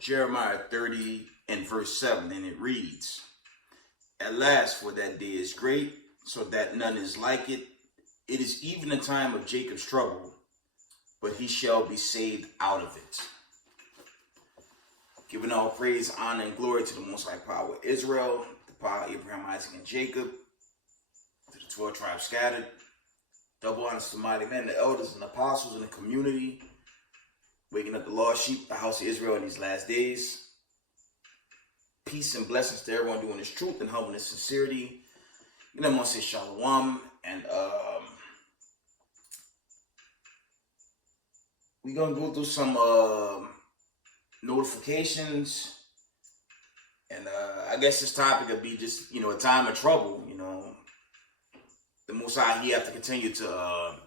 Jeremiah 30 and verse 7, and it reads, "At last, for that day is great, so that none is like it. It is even a time of Jacob's trouble, but he shall be saved out of it." Giving all praise, honor, and glory to the Most High Power of Israel, the power of Abraham, Isaac, and Jacob, to the 12 tribes scattered. Double honors to the mighty men, the elders and apostles in the community, waking up the lost sheep, the house of Israel in these last days. Peace and blessings to everyone doing this truth and humbleness, sincerity. You know, I'm going to say shalom. And we're going to go through some notifications. And I guess this topic would be just, a time of trouble. The Most High, he have to continue to...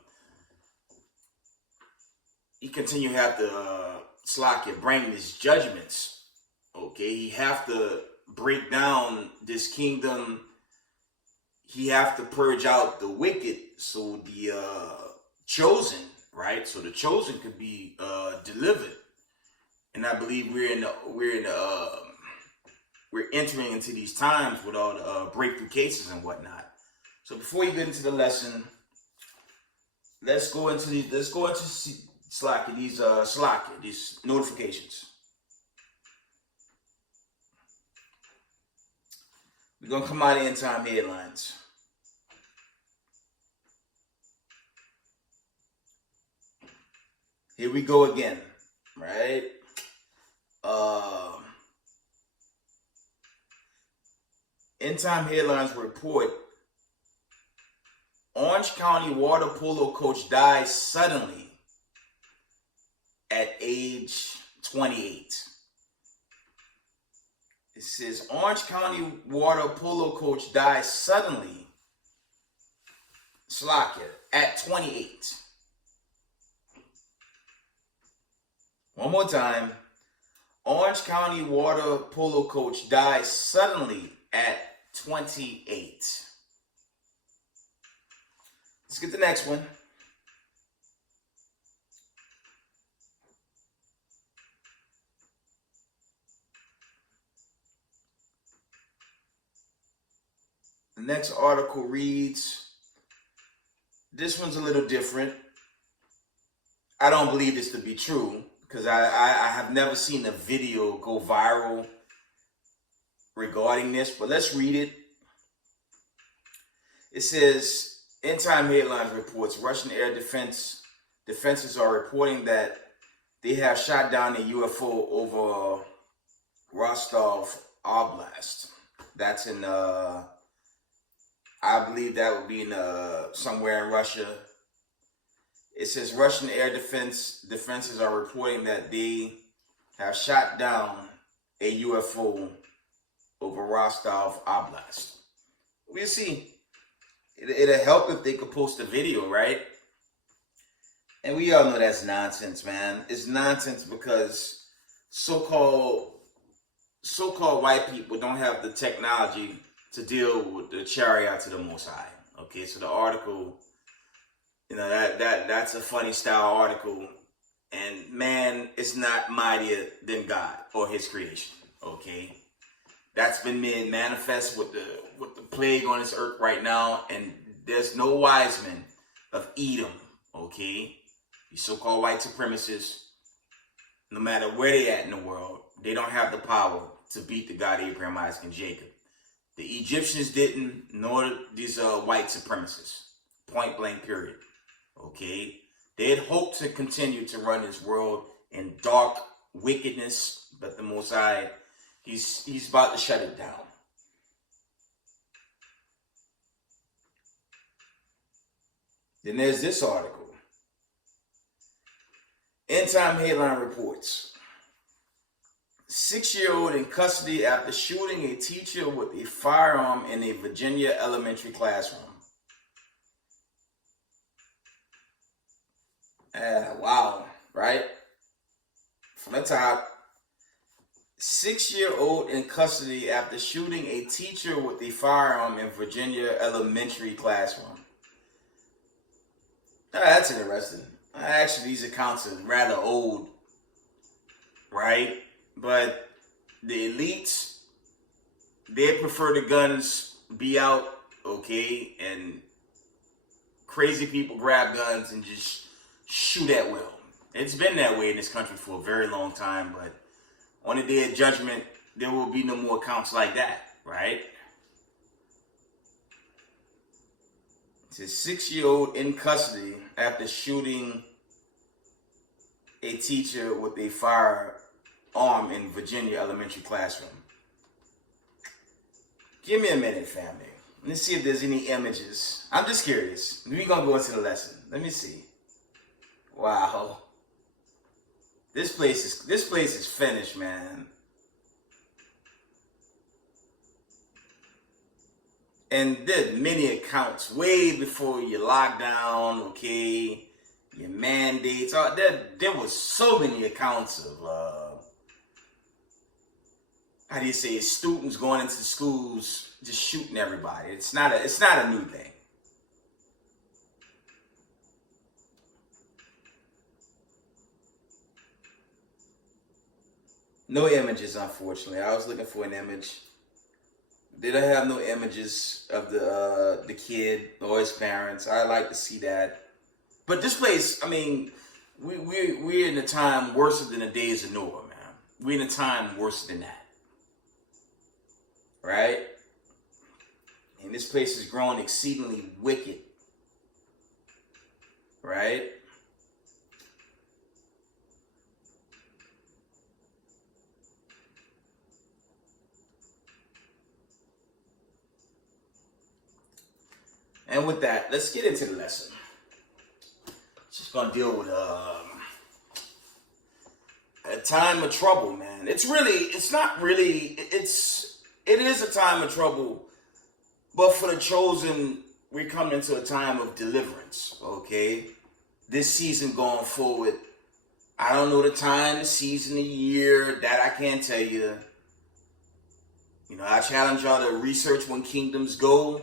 bring his judgments. Okay, he have to break down this kingdom. He have to purge out the wicked, so the chosen, right? So the chosen could be delivered. And I believe we're entering into these times with all the breakthrough cases and whatnot. So before you get into the lesson, let's go into these notifications. We're going to come out of end time headlines. Here we go again, right? End time headlines report: Orange County water polo coach dies suddenly at age 28. It says Orange County water polo coach dies suddenly, at 28. One more time. Orange County water polo coach dies suddenly at 28. Let's get the next one. The next article reads, this one's a little different. I don't believe this to be true because I have never seen a video go viral regarding this, but let's read it. It says, End Time Headlines reports, Russian air defenses are reporting that they have shot down a UFO over Rostov Oblast. That's in, I believe that would be in somewhere in Russia. It says Russian air defenses are reporting that they have shot down a UFO over Rostov Oblast. We'll see. It'll help if they could post a video, right? And we all know that's nonsense, man. It's nonsense because so-called white people don't have the technology to deal with the chariots of the Most High. Okay, so the article, that's a funny style article. And man, it's not mightier than God or his creation. Okay, that's been made manifest with the plague on this earth right now. And there's no wise men of Edom. Okay, these so-called white supremacists, no matter where they at in the world, they don't have the power to beat the God of Abraham, Isaac, and Jacob. The Egyptians didn't, nor these white supremacists. Point blank, period. Okay? They had hoped to continue to run this world in dark wickedness, but the Most High, he's about to shut it down. Then there's this article. End Time Headline reports, 6-year-old in custody after shooting a teacher with a firearm in a Virginia elementary classroom. Wow, right? From the top, 6-year-old in custody after shooting a teacher with a firearm in Virginia elementary classroom. That's interesting. Actually, these accounts are rather old, right? But the elites, they prefer the guns be out, okay, and crazy people grab guns and just shoot at will. It's been that way in this country for a very long time, but on the day of judgment, there will be no more accounts like that, right? It's a 6-year-old in custody after shooting a teacher with a firearm in Virginia elementary classroom. Give me a minute, family. Let's see if there's any images. I'm just curious. We're going to go into the lesson. Let me see. Wow. This place is finished, man. And there's many accounts way before your lockdown, okay, your mandates. There was so many accounts of, how do you say, students going into schools just shooting everybody. It's not a new thing. No images, unfortunately. I was looking for an image. They don't have no images of the kid or his parents. I like to see that. But this place, I mean, we're in a time worse than the days of Noah, man. We're in a time worse than that. Right? And this place has grown exceedingly wicked. Right? And with that, let's get into the lesson. Just gonna deal with a time of trouble, man. It is a time of trouble, but for the chosen, we're coming into a time of deliverance, okay? This season going forward, I don't know the time, the season, the year, that I can't tell you. You know, I challenge y'all to research when kingdoms go.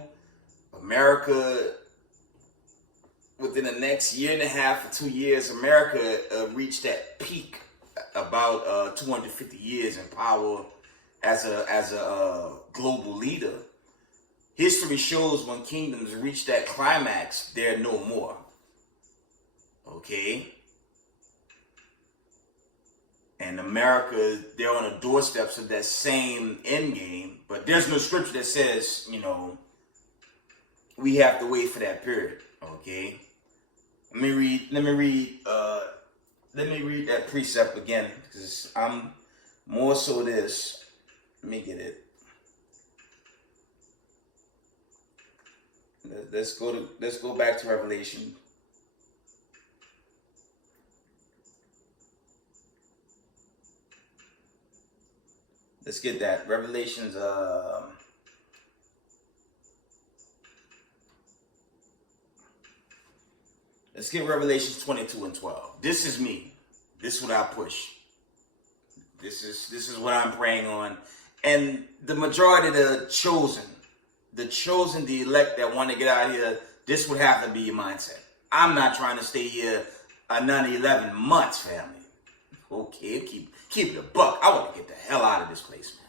America, within the next year and a half or 2 years, America reached that peak about 250 years in power as a global leader. History shows when kingdoms reach that climax, they're no more. Okay? And America, they're on the doorsteps of that same end game, but there's no scripture that says, you know, we have to wait for that period, okay? Let me read that precept again, because I'm more so this. Let me get it. Let's go back to Revelation. Let's get that. Revelations Let's get Revelations 22 and 12. This is me. This is what I push. This is what I'm praying on. And the majority of the chosen, the elect that want to get out of here, this would have to be your mindset. I'm not trying to stay here another 11 months, family. Okay, keep it a buck. I want to get the hell out of this place, man.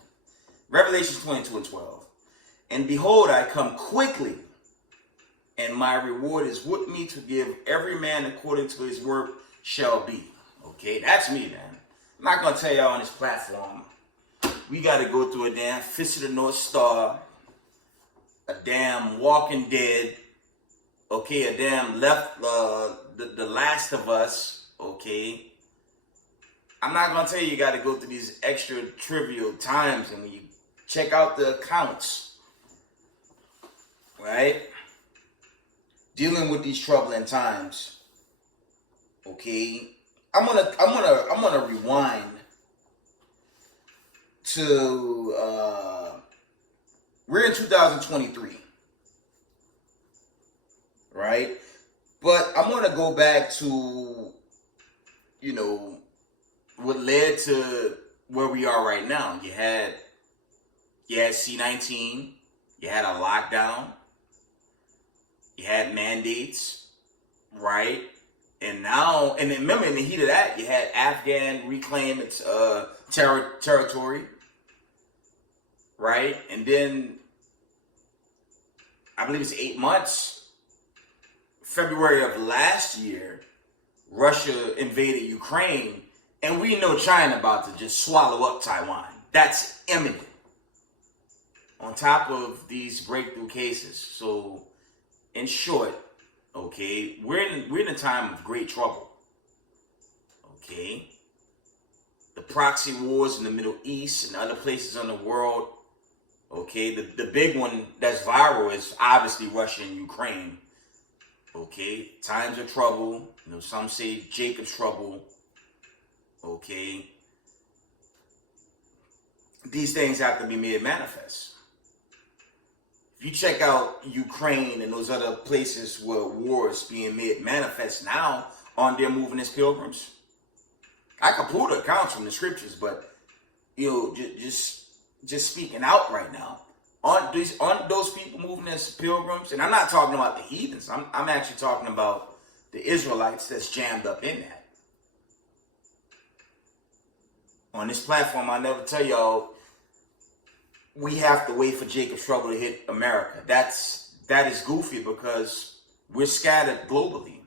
Revelations 22 and 12. And behold, I come quickly, and my reward is with me to give every man according to his work shall be. Okay, that's me, man. I'm not going to tell y'all on this platform. We got to go through a damn Fist of the North Star, a damn Walking Dead, okay, a damn the Last of Us, okay. I'm not going to tell you got to go through these extra trivial times, and when you check out the accounts, right? Dealing with these troubling times, okay. I'm gonna rewind to we're in 2023, right? But I'm gonna go back to, you know, what led to where we are right now. You had C-19, you had a lockdown, you had mandates, right? And now, and then remember, in the heat of that, you had Afghan reclaim its territory, right? And then, I believe it's 8 months, February of last year, Russia invaded Ukraine, and we know China about to just swallow up Taiwan. That's imminent. On top of these breakthrough cases. So, in short, okay, we're in a time of great trouble. Okay, the proxy wars in the Middle East and other places in the world. Okay, the big one that's viral is obviously Russia and Ukraine. Okay, times of trouble. You know, some say Jacob's trouble. Okay, these things have to be made manifest. If you check out Ukraine and those other places where wars being made manifest now, aren't they moving as pilgrims? I could pull the accounts from the scriptures, but you know, just speaking out right now, aren't those people moving as pilgrims? And I'm not talking about the heathens. I'm actually talking about the Israelites that's jammed up in that. On this platform, I never tell y'all we have to wait for Jacob's trouble to hit America. That is goofy because we're scattered globally.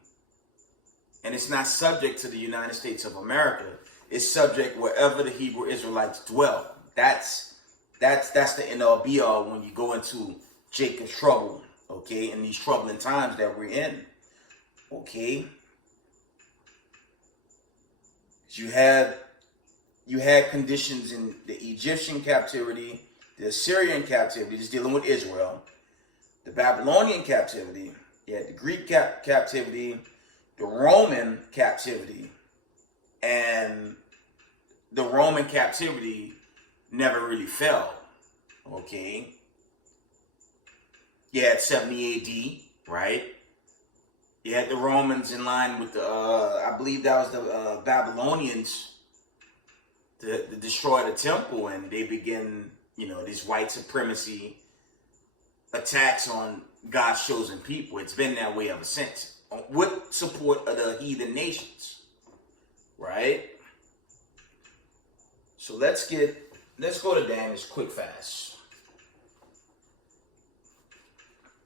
And it's not subject to the United States of America. It's subject wherever the Hebrew Israelites dwell. That's the end all be all when you go into Jacob's trouble, okay, in these troubling times that we're in. Okay. You had conditions in the Egyptian captivity, the Assyrian captivity, just dealing with Israel, the Babylonian captivity, you had the Greek captivity, the Roman captivity, and the Roman captivity never really fell, okay? You had 70 AD, right? You had the Romans in line with the, I believe that was the Babylonians to destroy the temple, and they begin, you know, this white supremacy attacks on God's chosen people. It's been that way ever since, with support of the heathen nations, right? So let's go to Daniel's quick fast.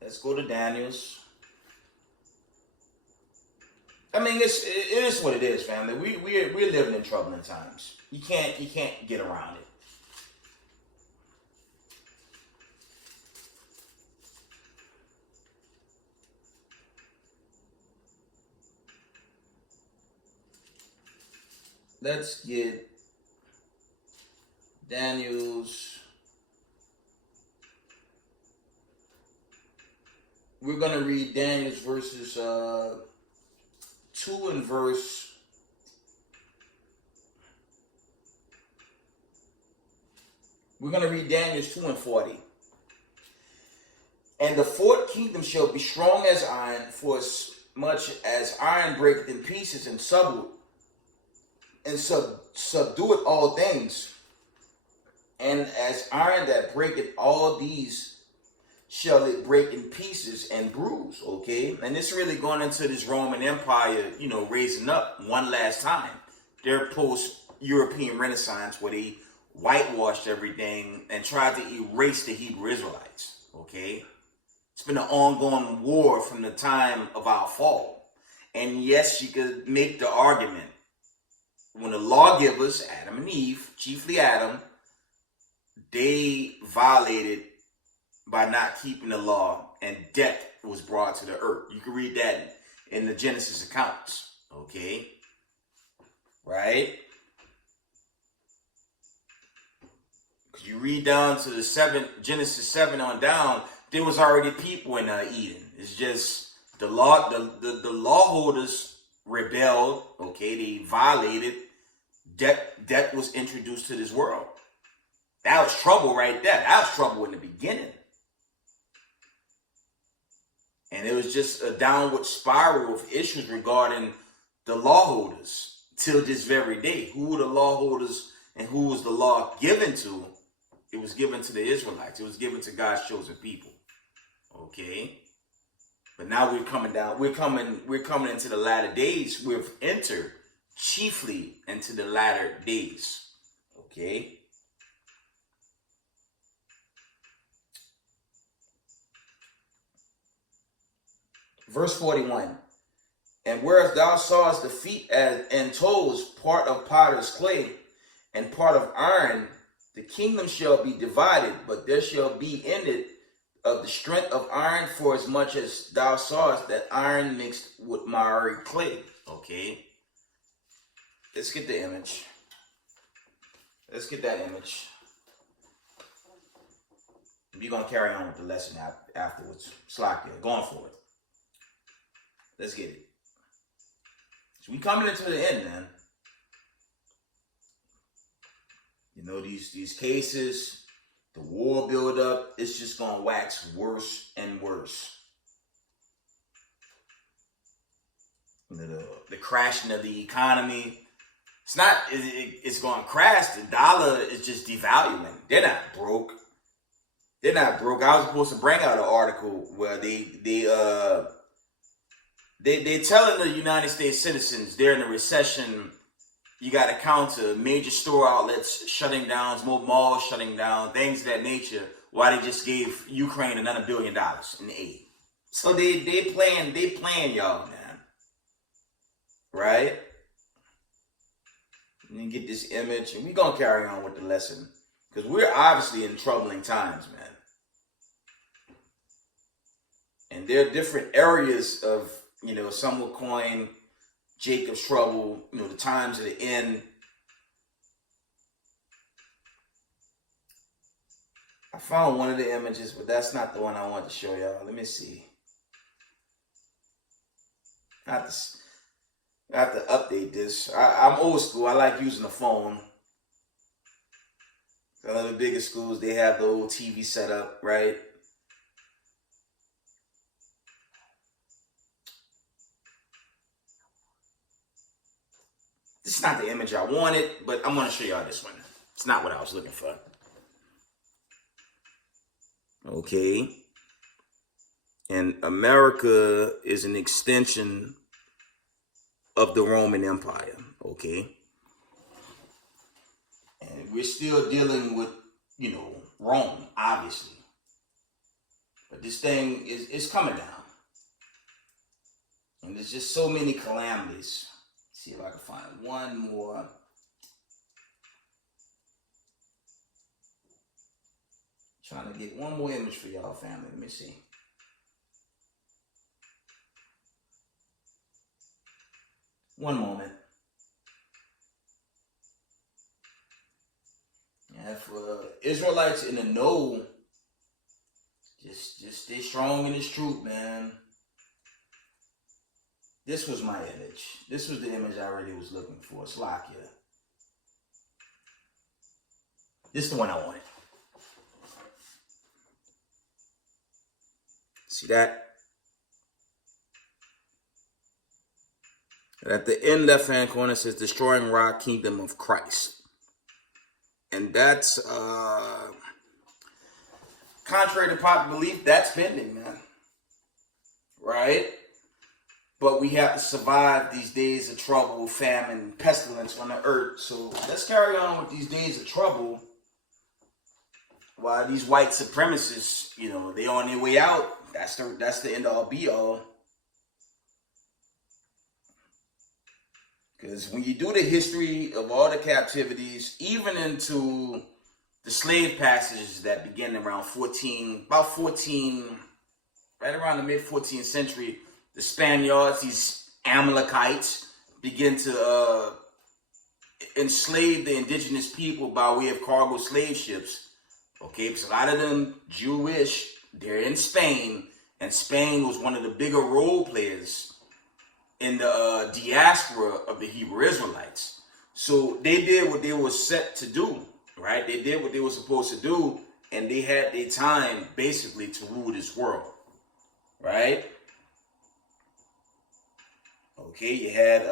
Let's go to Daniel's. I mean, it is what it is, family. We're living in troubling times. You can't get around it. Let's get Daniel's. We're going to read Daniel's verses 2 and verse. We're going to read Daniel's 2 and 40. And the fourth kingdom shall be strong as iron, for as much as iron breaketh in pieces and subdueth all things, and as iron that breaketh all these shall it break in pieces and bruise. Okay, and it's really going into this Roman Empire, you know, raising up one last time. Their post-European Renaissance, where they whitewashed everything and tried to erase the Hebrew Israelites. Okay, it's been an ongoing war from the time of our fall. And yes, you could make the argument when the lawgivers, Adam and Eve, chiefly Adam, they violated by not keeping the law, and death was brought to the earth. You can read that in the Genesis accounts, okay? Right? Because you read down to the Genesis 7 on down, there was already people in Eden. It's just the law holders rebelled, okay? They violated. Death was introduced to this world. That was trouble right there. That was trouble in the beginning. And it was just a downward spiral of issues regarding the law holders till this very day. Who were the law holders and who was the law given to? It was given to the Israelites. It was given to God's chosen people. Okay? But now we're coming down. We're coming into the latter days. We've entered chiefly into the latter days. Okay. Verse 41. And whereas thou sawest the feet and toes, part of potter's clay and part of iron, the kingdom shall be divided, but there shall be in it of the strength of iron, for as much as thou sawest that iron mixed with miry clay. Okay. Let's get the image. Let's get that image. We're going to carry on with the lesson afterwards. Slack here. Going for it. Let's get it. So we coming into the end, man. You know, these cases, the war build up, it's just going to wax worse and worse. You know, the crashing of the economy. It's going to crash. The dollar is just devaluing. They're not broke. They're not broke. I was supposed to bring out an article where they're telling the United States citizens during the recession, you got to counter major store outlets shutting down, more malls shutting down, things of that nature, while they just gave Ukraine another $1 billion in aid. So they playing y'all, man. Right? And you get this image, and we're going to carry on with the lesson. Because we're obviously in troubling times, man. And there are different areas of, you know, some will coin Jacob's trouble, you know, the times of the end. I found one of the images, but that's not the one I want to show y'all. Let me see. I have to update this. I'm old school. I like using the phone. Some of the bigger schools, they have the old TV setup, right? This is not the image I wanted, but I'm going to show y'all this one. It's not what I was looking for. Okay. And America is an extension of the Roman Empire. Okay. And we're still dealing with, you know, Rome, obviously. But this thing is coming down. And there's just so many calamities. Let's see if I can find one more. Trying to get one more image for y'all, family. Let me see. One moment. Yeah, for Israelites in the know, just stay strong in this truth, man. This was my image. This was the image I really was looking for. Slakia. This is the one I wanted. See that? And at the end left-hand corner, it says, destroying rock kingdom of Christ. And that's, contrary to popular belief, that's pending, man. Right? But we have to survive these days of trouble, famine, pestilence on the earth. So let's carry on with these days of trouble while these white supremacists, you know, they on their way out. That's the end all be all. Because when you do the history of all the captivities, even into the slave passages that begin around right around the mid-14th century, the Spaniards, these Amalekites, begin to enslave the indigenous people by way of cargo slave ships. Okay, because a lot of them Jewish, they're in Spain, and Spain was one of the bigger role players in the diaspora of the Hebrew Israelites. So they did what they were set to do, right? They did what they were supposed to do, and they had their time basically to rule this world, right? Okay, you had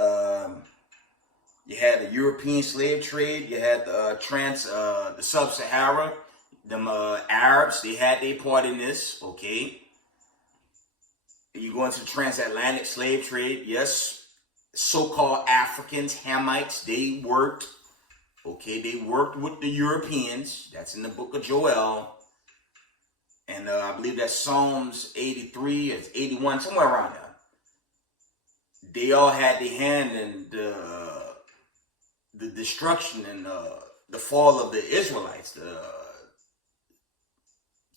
the European slave trade, you had the Sub-Sahara, them Arabs, they had their part in this, okay? You go into the transatlantic slave trade, yes, so-called Africans, Hamites, they worked, okay, they worked with the Europeans. That's in the book of Joel. And I believe that's Psalms 83, it's 81, somewhere around there. They all had their hand in the destruction and the fall of the Israelites, to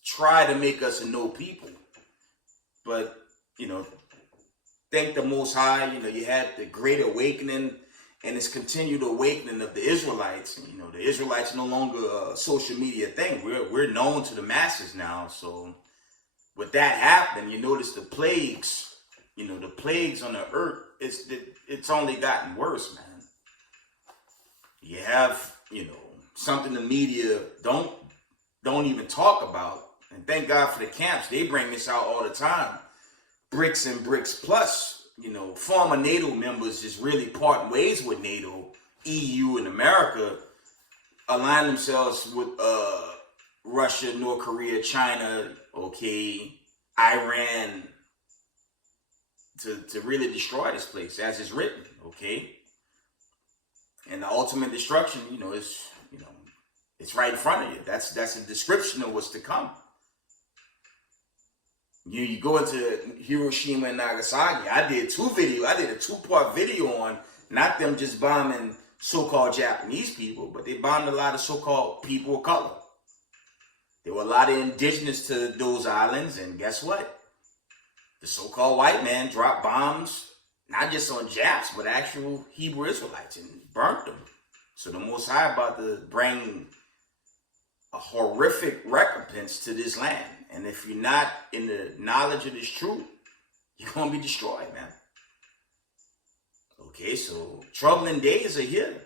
try to make us a no people. But, thank the Most High, you had the Great Awakening and this continued awakening of the Israelites. The Israelites are no longer a social media thing. We're known to the masses now. So with that happened, you notice the plagues, the plagues on the earth, it's only gotten worse, man. You have, something the media don't even talk about. And thank God for the camps. They bring this out all the time. BRICS and BRICS Plus, former NATO members just really parting ways with NATO, EU, and America, align themselves with Russia, North Korea, China, okay, Iran, to really destroy this place, as it's written, okay? And the ultimate destruction, it's right in front of you. That's a description of what's to come. You go into Hiroshima and Nagasaki. I did a 2-part video on not them just bombing so-called Japanese people, but they bombed a lot of so-called people of color. There were a lot of indigenous to those islands, and guess what? The so-called white man dropped bombs, not just on Japs, but actual Hebrew Israelites, and burnt them. So the Most High about to bring a horrific recompense to this land. And if you're not in the knowledge of this truth, you're going to be destroyed, man. Okay, so troubling days are here.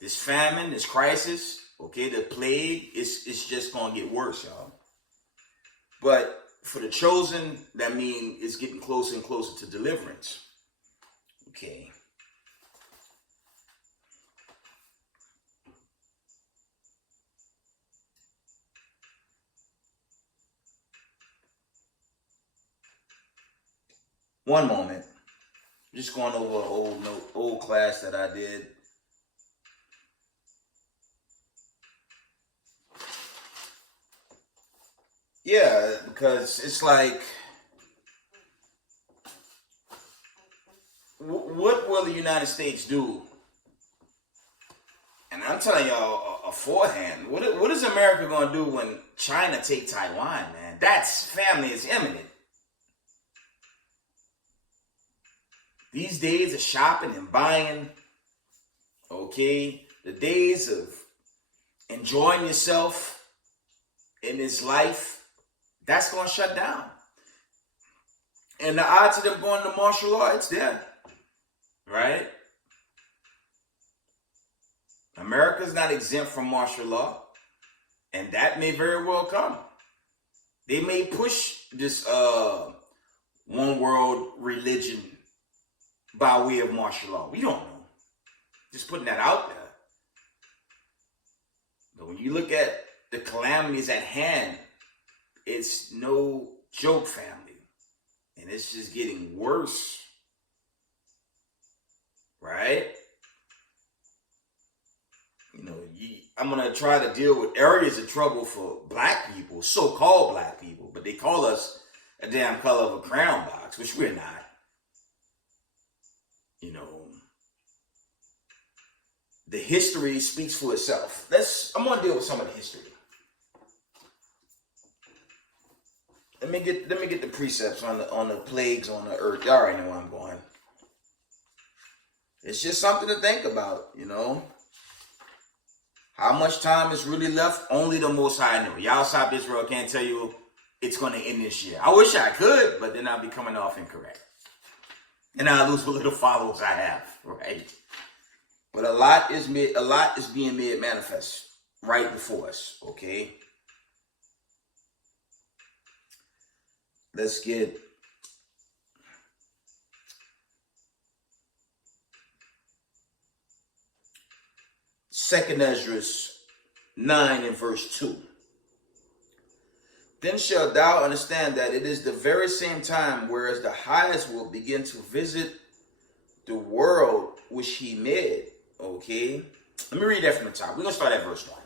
This famine, this crisis, okay, the plague, it's just going to get worse, y'all. But for the chosen, that means it's getting closer and closer to deliverance. Okay. One moment. Just going over an old class that I did. Yeah, because it's like, what will the United States do? And I'm telling y'all beforehand, what is America going to do when China take Taiwan, man? That's family is imminent. These days of shopping and buying, okay, the days of enjoying yourself in this life, that's going to shut down. And the odds of them going to martial law, it's there, right? America's not exempt from martial law, and that may very well come. They may push this one world religion by way of martial law. We don't know. Just putting that out there. But when you look at the calamities at hand, it's no joke, family. And it's just getting worse. Right? I'm going to try to deal with areas of trouble for black people, so-called black people, but they call us a damn color of a crown box, which we're not. The history speaks for itself. I'm going to deal with some of the history. Let me get the precepts on the plagues on the earth. Y'all already know where I'm going. It's just something to think about, How much time is really left? Only the Most High know. Y'all South Israel can't tell you it's going to end this year. I wish I could, but then I'll be coming off incorrect. And I'll lose what little followers I have, right? But a lot is being made manifest right before us, okay? Let's get Second Esdras 9 and verse 2. Then shalt thou understand that it is the very same time whereas the highest will begin to visit the world which he made. Okay? Let me read that from the top. We're going to start at verse 1.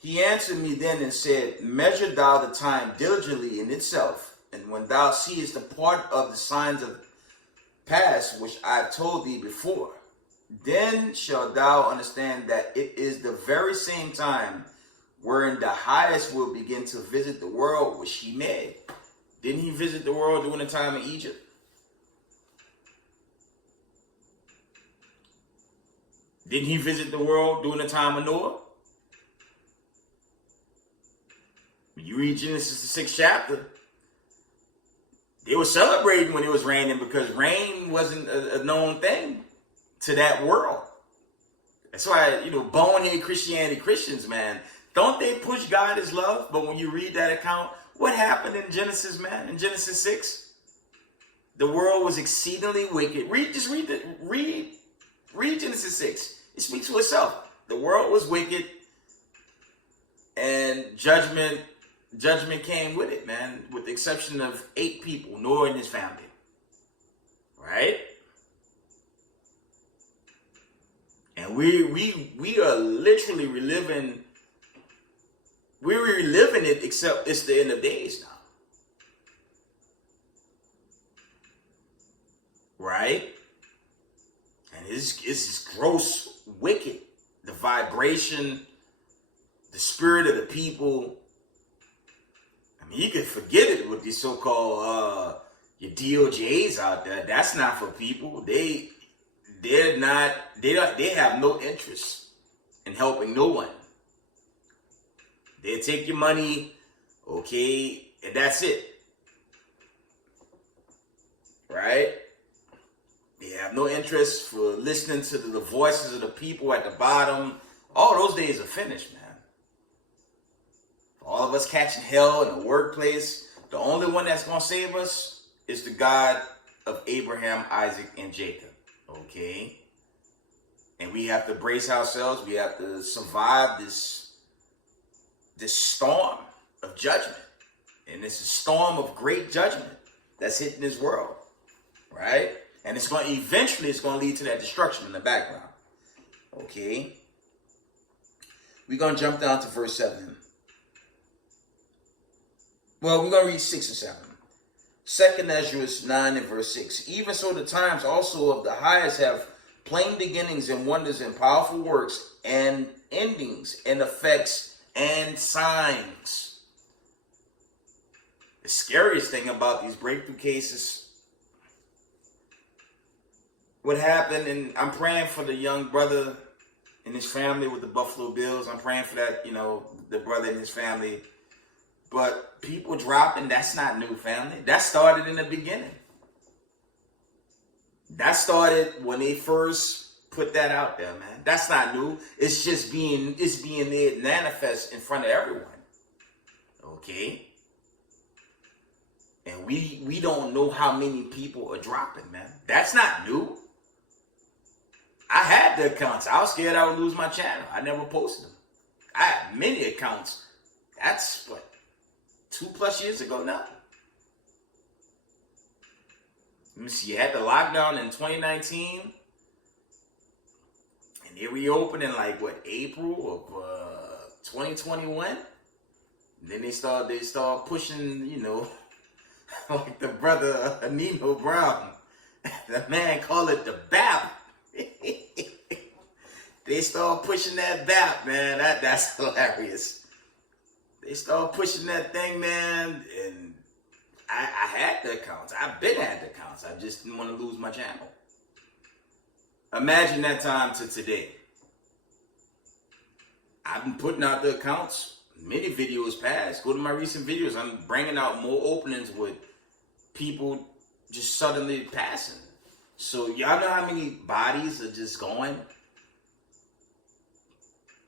He answered me then and said, measure thou the time diligently in itself, and when thou seest the part of the signs of past which I have told thee before, then shalt thou understand that it is the very same time wherein the highest will begin to visit the world which he made. Didn't he visit the world during the time of Egypt? Didn't he visit the world during the time of Noah? When you read Genesis, the 6th chapter, they were celebrating when it was raining because rain wasn't a known thing to that world. That's why, bonehead Christians, man, don't they push God as love? But when you read that account, what happened in Genesis, man? In Genesis 6, the world was exceedingly wicked. Read Genesis 6. It speaks for itself. The world was wicked, and judgment came with it, man, with the exception of 8 people, Noah and his family. Right? And we are literally reliving it, except it's the end of days now. Right? And it's gross wicked. The vibration, the spirit of the people. I mean, you can forget it with these so-called your DOJs out there. That's not for people. They have no interest in helping no one. They take your money, okay, and that's it. Right? They have no interest for listening to the voices of the people at the bottom. All those days are finished, man. For all of us catching hell in the workplace, the only one that's going to save us is the God of Abraham, Isaac, and Jacob. Okay? And we have to brace ourselves. We have to survive this storm of judgment. And it's a storm of great judgment that's hitting this world. Right? And it's going to lead to that destruction in the background. Okay? We're going to jump down to verse 7. Well, we're going to read 6 and 7. 2nd Ezra 9 and verse 6. Even so the times also of the highest have plain beginnings and wonders and powerful works and endings and effects and signs. The scariest thing about these breakthrough cases, what happened, and I'm praying for the young brother and his family with the Buffalo Bills. I'm praying for that, the brother and his family. But people dropping, that's not new, family. That started in the beginning. That started when they first put that out there, man. That's not new. It's just being made manifest in front of everyone. Okay? And we don't know how many people are dropping, man. That's not new. I had the accounts. I was scared I would lose my channel. I never posted them. I had many accounts. That's what, 2+ years ago now. Let me see. You had the lockdown in 2019. And they reopened in April of 2021. And then they start pushing, like the brother Nino Brown. The man called it the BAP. They start pushing that BAP, man. That's hilarious. They start pushing that thing, man, and I had the accounts. I've been had the accounts. I just didn't want to lose my channel. Imagine that time to today. I've been putting out the accounts. Many videos past. Go to my recent videos. I'm bringing out more openings with people just suddenly passing. So y'all know how many bodies are just going?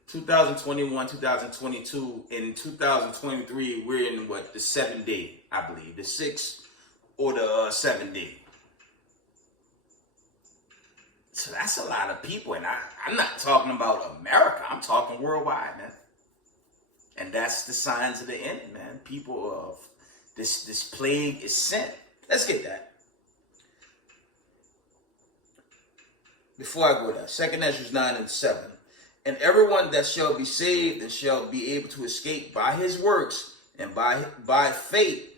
2021, 2022, in 2023, we're in the 7th day, I believe. The 6th or the 7th day. So that's a lot of people. And I'm not talking about America. I'm talking worldwide, man. And that's the signs of the end, man. People of this plague is sent. Let's get that. Before I go there, 2 Ezra 9 and 7. And everyone that shall be saved and shall be able to escape by his works and by faith,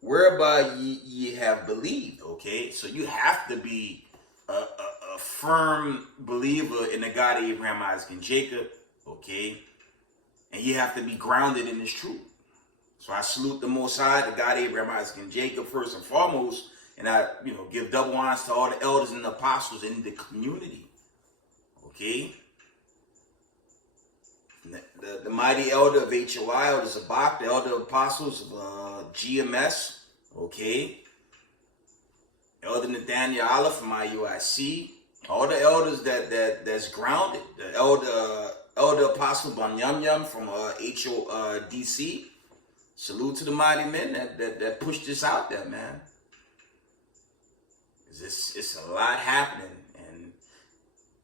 whereby ye have believed. Okay, so you have to be a firm believer in the God of Abraham, Isaac, and Jacob. Okay, and you have to be grounded in this truth. So I salute the Most High, the God of Abraham, Isaac, and Jacob first and foremost, and I give double honors to all the elders and the apostles in the community. Okay. The mighty elder of HOI, Elder Zabak, the elder apostles of GMS, okay? Elder Nathaniel Allah from IUIC, all the elders that's grounded. The elder apostle Banyam from HODC. Salute to the mighty men that pushed this out there, man. It's a lot happening, and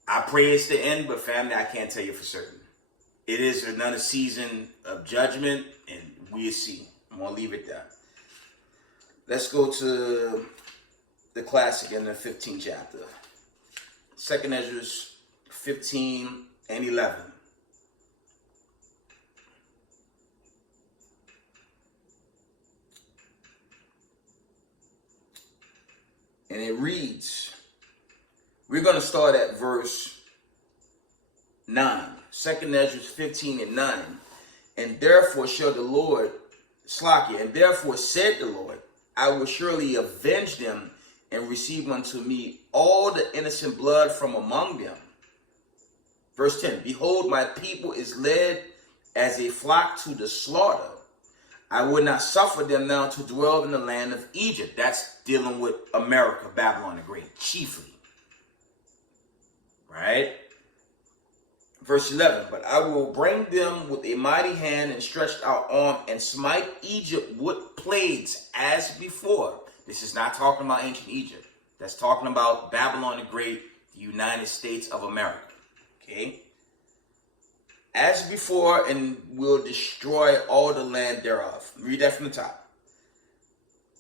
I pray it's the end, but family, I can't tell you for certain. It is another season of judgment, and we'll see. I'm going to leave it there. Let's go to the classic in the 15th chapter. 2 Ezra 15 and 11. And it reads, we're going to start at verse 9. 2 Ezra 15 and 9. And therefore shall the Lord, Slakia, and therefore said the Lord, I will surely avenge them and receive unto me all the innocent blood from among them. Verse 10, behold, my people is led as a flock to the slaughter. I would not suffer them now to dwell in the land of Egypt. That's dealing with America, Babylon the Great, chiefly. Right? Verse 11, but I will bring them with a mighty hand and stretched out arm and smite Egypt with plagues as before. This is not talking about ancient Egypt. That's talking about Babylon the Great, the United States of America. Okay? As before, and will destroy all the land thereof. Read that from the top.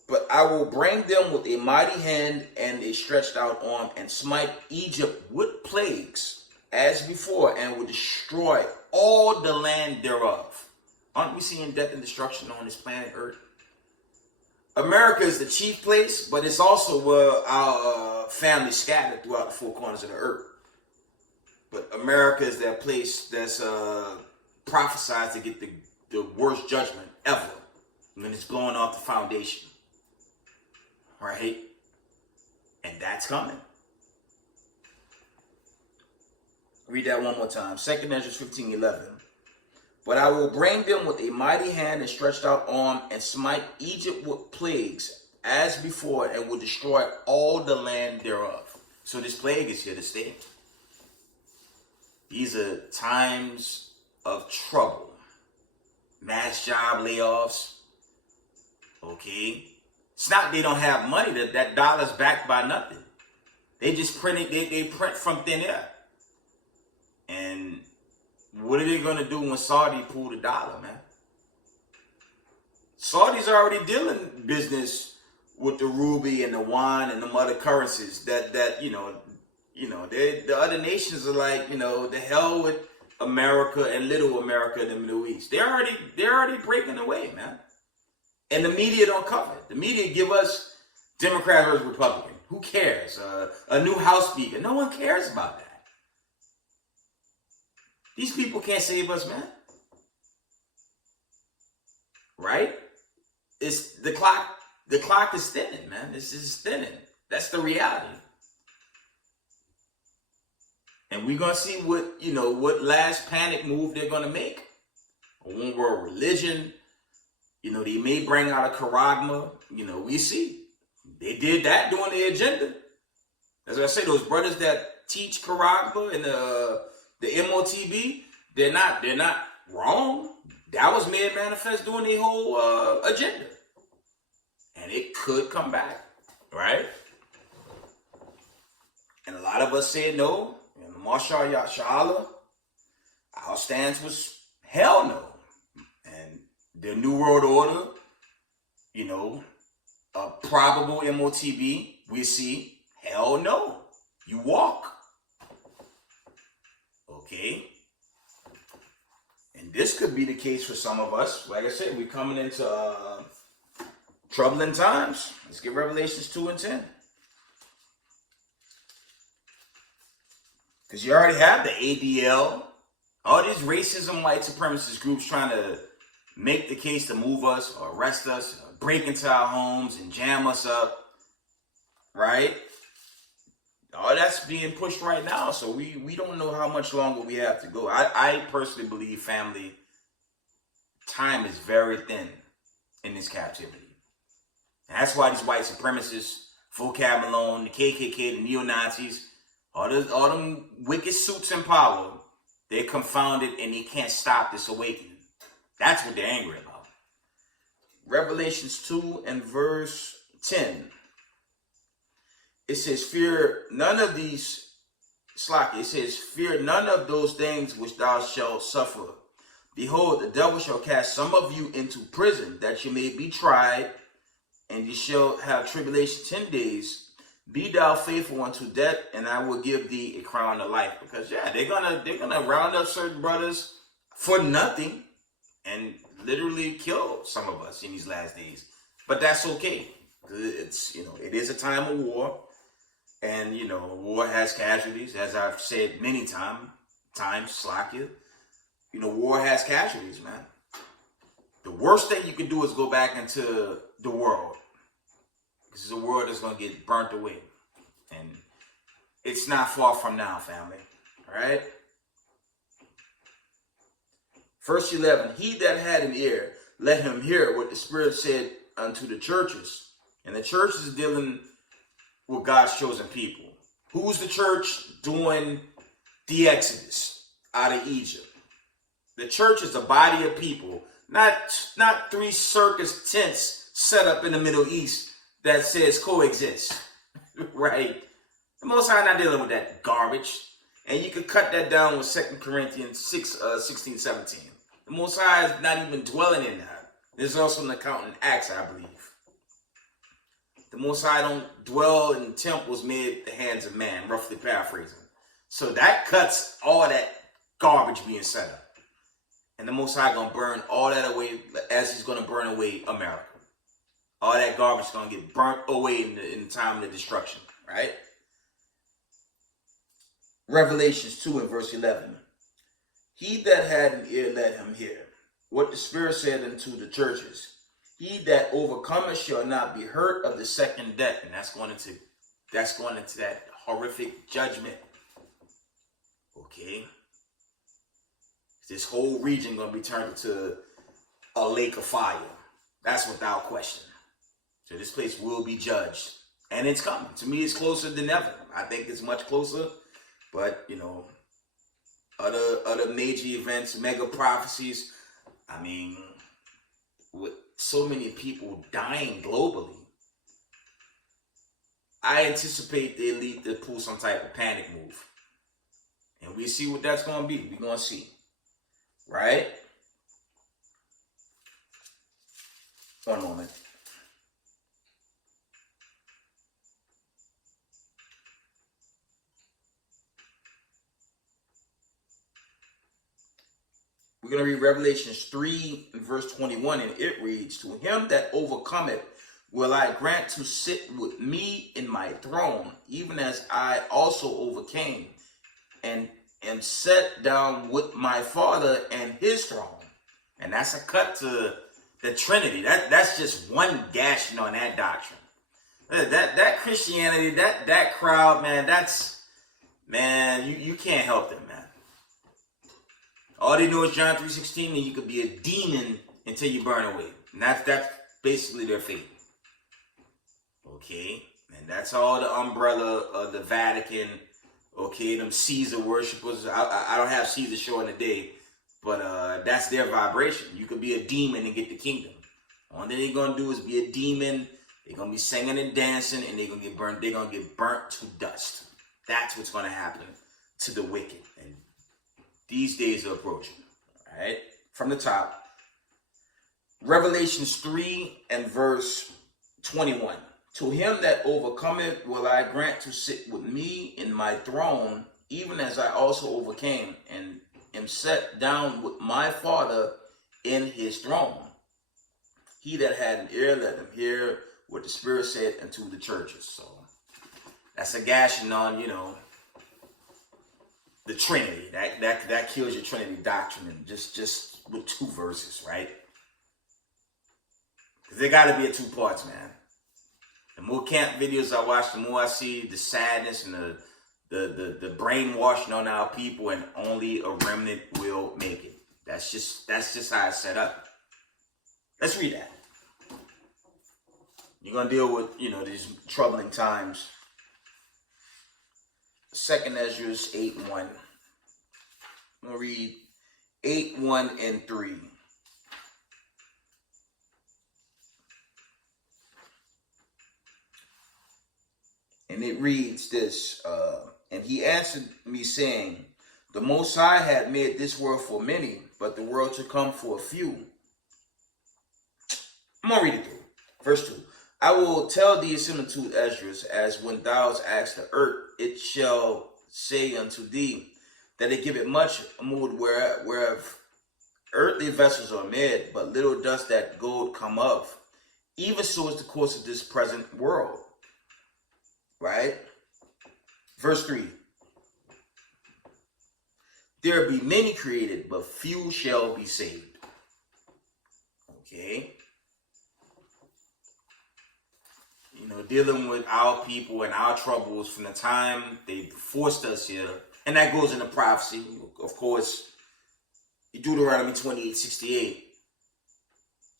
But I will bring them with a mighty hand and a stretched out arm and smite Egypt with plagues as before, and will destroy all the land thereof. Aren't we seeing death and destruction on this planet Earth? America is the chief place, but it's also where our families scattered throughout the four corners of the earth. But America is that place that's prophesied to get the worst judgment ever when it's blowing off the foundation. Right? And that's coming. Read that one more time. 2 Ezra 15:11. But I will bring them with a mighty hand and stretched out arm and smite Egypt with plagues as before, and will destroy all the land thereof. So this plague is here to stay. These are times of trouble. Mass job layoffs. Okay. It's not they don't have money. That dollar's backed by nothing. They just print it. They print from thin air. And what are they going to do when Saudi pull the dollar, man? Saudi's already dealing business with the ruby and the yuan and the other currencies that the other nations are like, the hell with America and little America in the Middle East. They're already breaking away, man. And the media don't cover it. The media give us Democrat versus Republican. Who cares? A new House Speaker. No one cares about that. These people can't save us, man. Right? It's the clock. The clock is thinning, man. This is thinning. That's the reality. And we're gonna see what last panic move they're gonna make. A one world religion. They may bring out a charagma. We see. They did that during the agenda. As I say, those brothers that teach charagma and the MOTB, they're not wrong. That was made manifest during the whole agenda. And it could come back, right? And a lot of us said no. And Mashar Yashala, our stance was hell no. the New World Order, you know, a probable MOTB, we see, hell no. You walk. Okay? And this could be the case for some of us. Like I said, we're coming into troubling times. Let's get Revelations 2 and 10. Because you already have the ADL, all these racism, white supremacist groups trying to make the case to move us or arrest us, or break into our homes and jam us up, right? All that's being pushed right now, so we don't know how much longer we have to go. I personally believe, family, time is very thin in this captivity. And that's why these white supremacists, Vocab Malone, the KKK, the neo-Nazis, all them wicked suits in power, they're confounded and they can't stop this awakening. That's what they're angry about. Revelations 2 and verse 10. It says, fear none of these, it says, fear none of those things which thou shalt suffer. Behold, the devil shall cast some of you into prison, that you may be tried, and you shall have tribulation 10 days. Be thou faithful unto death, and I will give thee a crown of life. Because they're gonna round up certain brothers for nothing and literally kill some of us in these last days. But that's okay. It's, it is a time of war, and war has casualties, as I've said many times, Slakia. War has casualties, man. The worst thing you can do is go back into the world. This is a world that's going to get burnt away. And it's not far from now, family. All right? Verse 11. He that had an ear, let him hear what the Spirit said unto the churches. And the church is dealing with God's chosen people. Who's the church doing the Exodus out of Egypt? The church is a body of people, not 3 circus tents set up in the Middle East that says coexist, right? The Most High not dealing with that garbage. And you could cut that down with 2 Corinthians 16, 17. The Most High is not even dwelling in that. There's also an account in Acts, I believe. The Most High don't dwell in temples made with the hands of man, roughly paraphrasing. So that cuts all that garbage being set up. And the Most High gonna burn all that away as he's gonna burn away America. All that garbage is going to get burnt away in the time of the destruction, right? Revelations 2 and verse 11. He that had an ear, let him hear what the Spirit said unto the churches. He that overcometh shall not be hurt of the second death. And that's going into that horrific judgment. Okay? This whole region going to be turned into a lake of fire. That's without question. So this place will be judged. And it's coming. To me, it's closer than ever. I think it's much closer. But, other major events, mega prophecies. I mean, with so many people dying globally, I anticipate the elite to pull some type of panic move. And we see what that's going to be. We're going to see. Right? One moment. We're going to read Revelations 3 and verse 21, and it reads, to him that overcometh will I grant to sit with me in my throne, even as I also overcame, and am set down with my Father and his throne. And that's a cut to the Trinity. That's just one gashing on that doctrine. That Christianity, that crowd, man, you can't help them, man. All they know is John 3:16, and you could be a demon until you burn away. And that's basically their fate. Okay? And that's all the umbrella of the Vatican. Okay, them Caesar worshippers. I don't have Caesar show in the day, but that's their vibration. You could be a demon and get the kingdom. All they're gonna do is be a demon. They're gonna be singing and dancing, and they're gonna get burnt. They're gonna get burnt to dust. That's what's gonna happen to the wicked. And these days are approaching. All right, from the top. Revelations 3 and verse 21. To him that overcometh will I grant to sit with me in my throne, even as I also overcame and am set down with my Father in his throne. He that had an ear, let him hear what the Spirit said unto the churches. So that's a gashing on, the Trinity. That kills your Trinity doctrine in just with 2 verses, right? Because there got to be a 2 parts, man. The more camp videos I watch, the more I see the sadness and the brainwashing on our people, and only a remnant will make it. That's just how it's set up. Let's read that. You're gonna deal with these troubling times. 2nd Ezra 8:1. I'm gonna read 8:1 and 3. And it reads this, and he answered me, saying, the Most High had made this world for many, but the world to come for a few. I'm going to read it through. Verse 2. I will tell thee a similitude, Esdras, as when thou hast asked the earth, it shall say unto thee, that it giveth much mood whereof earthly vessels are made, but little does that gold come of. Even so is the course of this present world. Right? Verse 3. There be many created, but few shall be saved. Okay? Dealing with our people and our troubles from the time they forced us here. And that goes into prophecy. Of course, Deuteronomy 28:68.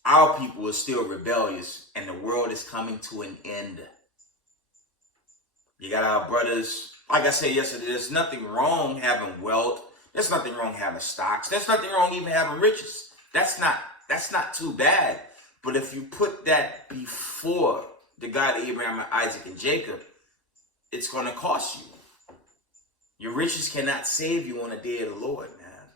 Our people are still rebellious, and the world is coming to an end. You got our brothers, like I said yesterday, there's nothing wrong having wealth. There's nothing wrong having stocks. There's nothing wrong even having riches. That's not too bad. But if you put that before the God of Abraham, Isaac, and Jacob, it's going to cost you. Your riches cannot save you on the day of the Lord, man.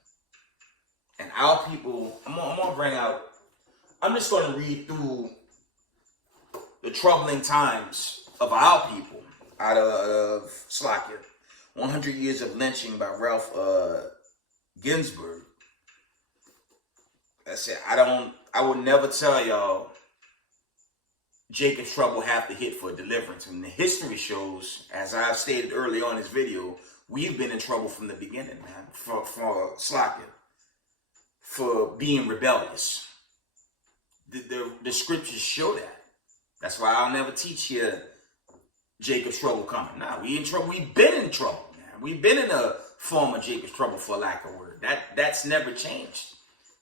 And our people, I'm just going to read through the troubling times of our people out of Slovakia. 100 Years of Lynching by Ralph Ginsburg. I said, I would never tell y'all Jacob's trouble have to hit for deliverance. And the history shows, as I've stated early on in this video, we've been in trouble from the beginning, man, for Slovakia, for being rebellious. The scriptures show that. That's why I'll never teach you Jacob's trouble coming. Nah, we in trouble. We've been in trouble, man. We've been in a form of Jacob's trouble, for lack of a word. That's never changed.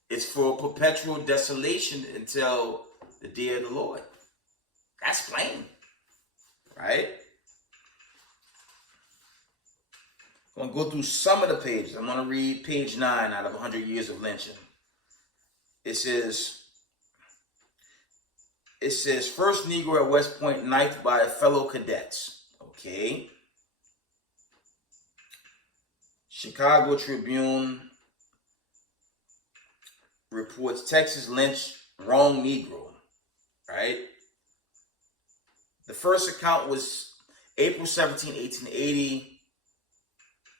It's for perpetual desolation until the day of the Lord. That's plain, right? I'm going to go through some of the pages. I'm going to read page 9 out of 100 Years of Lynching. It says, first Negro at West Point knifed by fellow cadets. Okay. Chicago Tribune reports Texas lynch wrong Negro. Right? The first account was April 17, 1880.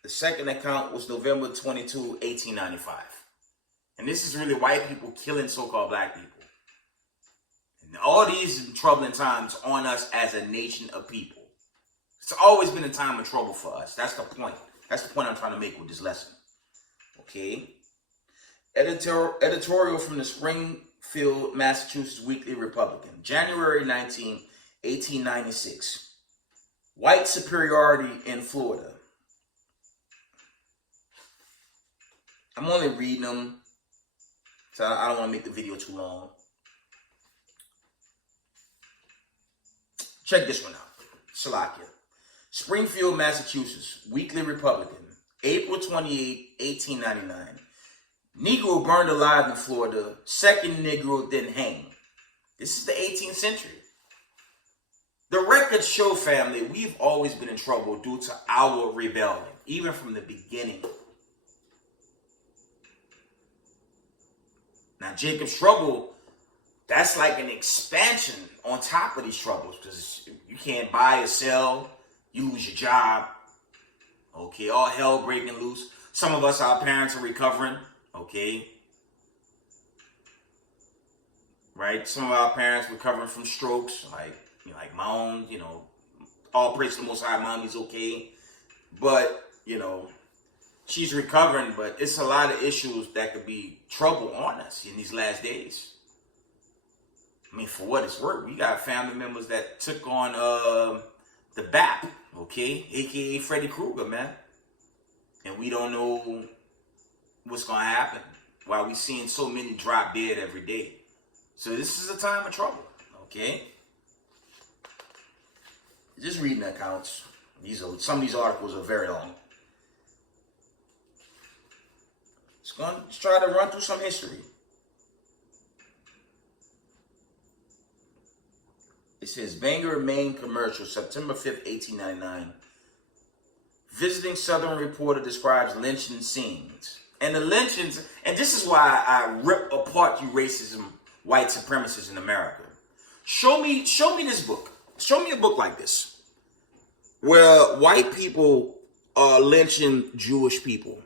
The second account was November 22, 1895. And this is really white people killing so-called black people. And all these troubling times on us as a nation of people. It's always been a time of trouble for us. That's the point. That's the point I'm trying to make with this lesson. Okay? Editorial from the Springfield, Massachusetts Weekly Republican. January 19, 1896. White superiority in Florida. I'm only reading them, so I don't want to make the video too long. Check this one out. Slovakia. Springfield, Massachusetts, Weekly Republican, April 28, 1899. Negro burned alive in Florida. Second Negro then hanged. This is the 18th century. The records show, family, we've always been in trouble due to our rebellion, even from the beginning. Now, Jacob's trouble that's like an expansion on top of these troubles, because you can't buy or sell, you lose your job. Okay, all hell breaking loose. Some of us, our parents are recovering. Okay, right? Some of our parents recovering from strokes, like my own. All praise to the Most High. Mommy's okay, but she's recovering. But it's a lot of issues that could be trouble on us in these last days. I mean, for what it's worth, we got family members that took on the BAP, okay, aka Freddy Krueger, man, and we don't know what's gonna happen. While we seeing so many drop dead every day, so this is a time of trouble, okay. Just reading the accounts. Some of these articles are very long. Let's try to run through some history. It says Bangor, Maine commercial, September 5th, 1899. Visiting Southern reporter describes lynching scenes. And the lynchings, and this is why I rip apart you racism, white supremacists in America. Show me this book. Show me a book like this, where white people are lynching Jewish people.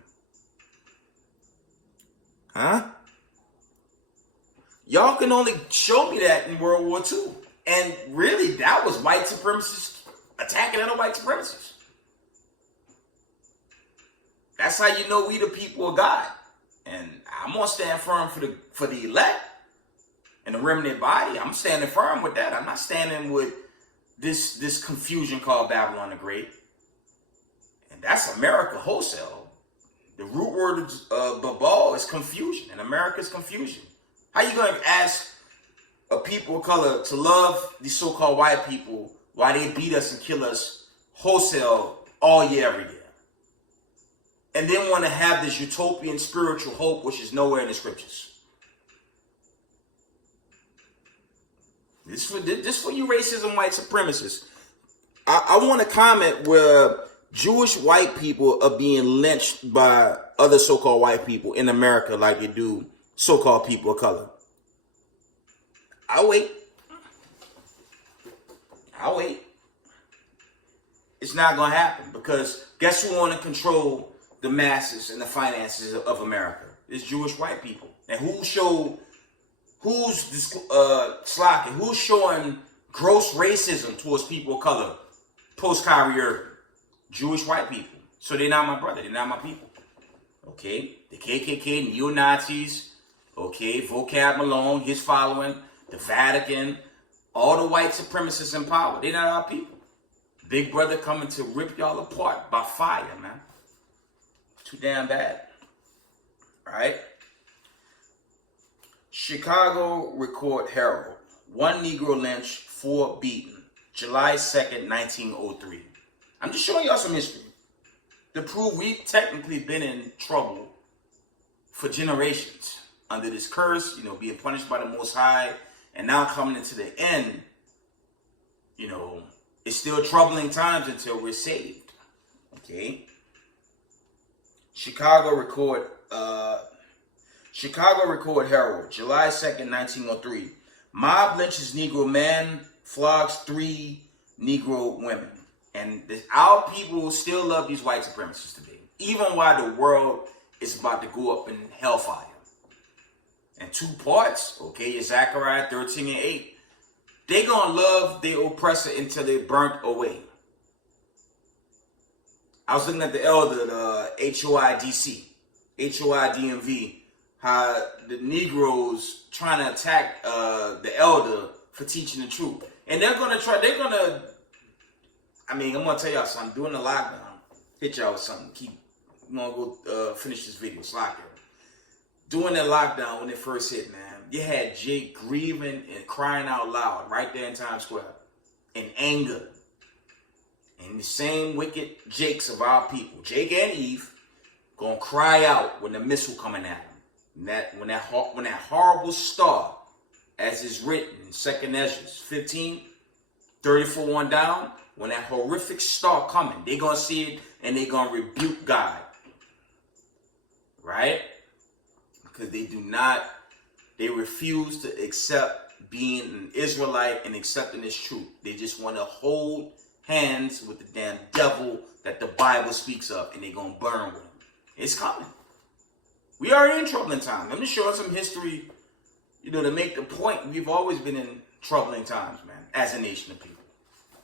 Huh? Y'all can only show me that in World War II. And really, that was white supremacists attacking other white supremacists. That's how you know we the people of God. And I'm gonna stand firm for the elect and the remnant body. I'm standing firm with that. I'm not standing with this confusion called Babylon the Great. And that's America wholesale. The root word of Babal is confusion, and America's confusion. How you gonna ask a people of color to love these so-called white people while they beat us and kill us wholesale all year, every year? And then want to have this utopian spiritual hope, which is nowhere in the scriptures. This for you racism white supremacists. I want to comment where Jewish white people are being lynched by other so-called white people in America like you do so-called people of color. I'll wait. It's not going to happen, because guess who want to control the masses and the finances of America? It's Jewish white people. And who's slacking? Who's showing gross racism towards people of color post Kyrie Irving? Jewish white people. So they're not my brother. They're not my people. Okay? The KKK, neo-Nazis. Okay? Vocab Malone, his following. The Vatican. All the white supremacists in power. They're not our people. Big brother coming to rip y'all apart by fire, man. Too damn bad. Right? Chicago Record Herald. 1 Negro lynched, 4 beaten. July 2nd, 1903. I'm just showing y'all some history to prove we've technically been in trouble for generations under this curse, being punished by the Most High, and now coming into the end, it's still troubling times until we're saved. Okay? Chicago Record Herald, July 2nd, 1903. Mob lynches Negro man, flogs 3 Negro women. And our people still love these white supremacists today, even while the world is about to go up in hellfire. And 2 parts, okay, Zechariah 13 and 8. They gonna love their oppressor until they burnt away. I was looking at the elder, the HOIDC, HOIDMV, how the Negroes trying to attack the elder for teaching the truth. And I'm going to tell y'all something. During the lockdown, hit y'all with something. I'm going to go finish this video. It's lockdown. During the lockdown, when it first hit, man, you had Jake grieving and crying out loud right there in Times Square in anger. And the same wicked Jakes of our people, Jake and Eve, gonna cry out when the missile coming at them. When that horrible star, as is written in 2nd Ezra 15, 34 on down, when that horrific star coming, they gonna see it and they gonna rebuke God. Right? Because they refuse to accept being an Israelite and accepting this truth. They just want to hold hands with the damn devil that the Bible speaks of, and they're going to burn with him. It's coming. We are in troubling times. Let me show some history, to make the point. We've always been in troubling times, man, as a nation of people.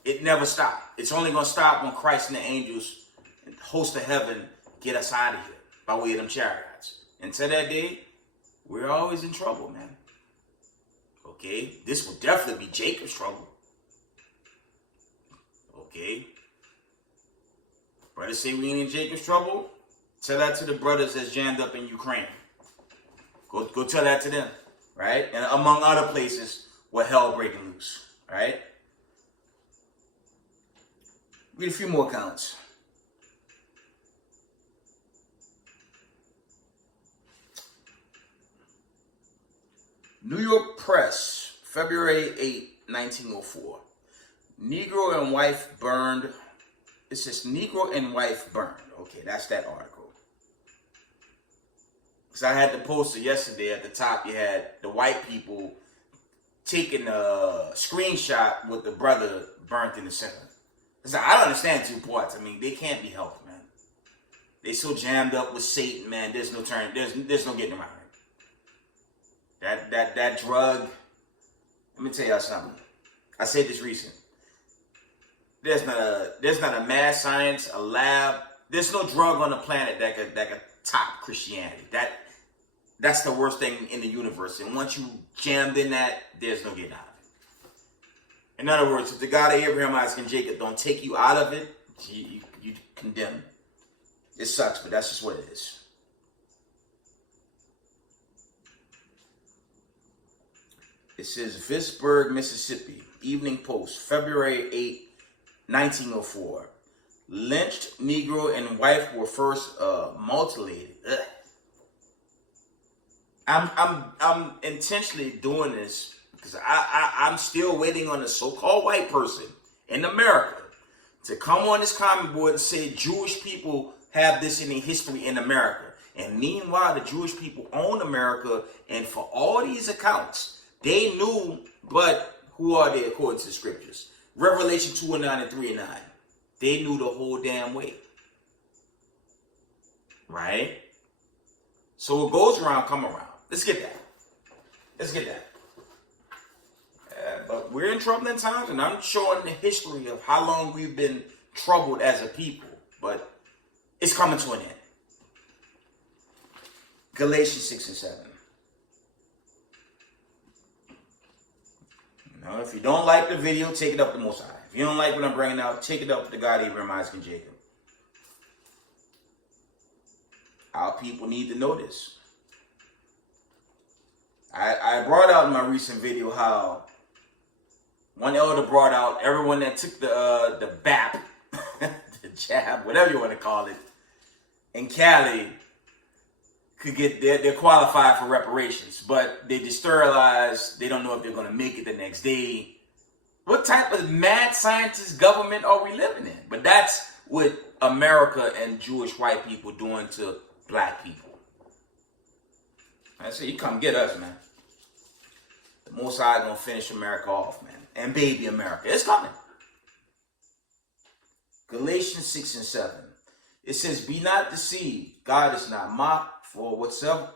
It never stopped. It's only going to stop when Christ and the angels and the host of heaven get us out of here by way of them chariots. Until that day, we're always in trouble, man. Okay? This will definitely be Jacob's trouble. Okay? Brothers say we ain't in Jacob's trouble. Tell that to the brothers that's jammed up in Ukraine. Go tell that to them, right? And among other places where hell breaking loose, right? Read a few more accounts. New York Press, February 8, 1904. Negro and wife burned. It says Negro and wife burned. Okay, that's that article. Because I had the poster yesterday. At the top, you had the white people taking a screenshot with the brother burnt in the center. It's like, I don't understand two parts. I mean, they can't be helped, man. They so jammed up with Satan, man. There's no turn. There's no getting around it. That drug. Let me tell y'all something. I said this recent. There's not a mad science, a lab. There's no drug on the planet that could top Christianity. That's the worst thing in the universe. And once you jammed in that, there's no getting out of it. In other words, if the God of Abraham, Isaac, and Jacob don't take you out of it, you condemn. It sucks, but that's just what it is. It says Vicksburg, Mississippi, Evening Post, February 8, 1904. Lynched Negro and wife were first mutilated. Ugh. I'm intentionally doing this because I'm still waiting on a so-called white person in America to come on this comment board and say Jewish people have this in their history in America. And meanwhile, the Jewish people own America, and for all these accounts, they knew, but who are they according to the scriptures? Revelation 2:9 and 3:9. They knew the whole damn way. Right? So what goes around, come around. Let's get that. But we're in troubling times, and I'm showing the history of how long we've been troubled as a people. But it's coming to an end. Galatians 6 and 7. Now, if you don't like the video, take it up to Most High. If you don't like what I'm bringing out, take it up to the God of Abraham, Isaac, and Jacob. Our people need to know this. I brought out in my recent video how one elder brought out everyone that took the BAP, the jab, whatever you want to call it, in Cali could get, they're qualified for reparations, but they sterilized. They don't know if they're going to make it the next day. What type of mad scientist government are we living in? But that's what America and Jewish white people doing to black people. I say, you come get us, man. The Most High gonna finish America off, man. And baby America. It's coming. Galatians 6 and 7. It says, be not deceived. God is not mocked. For whatsoever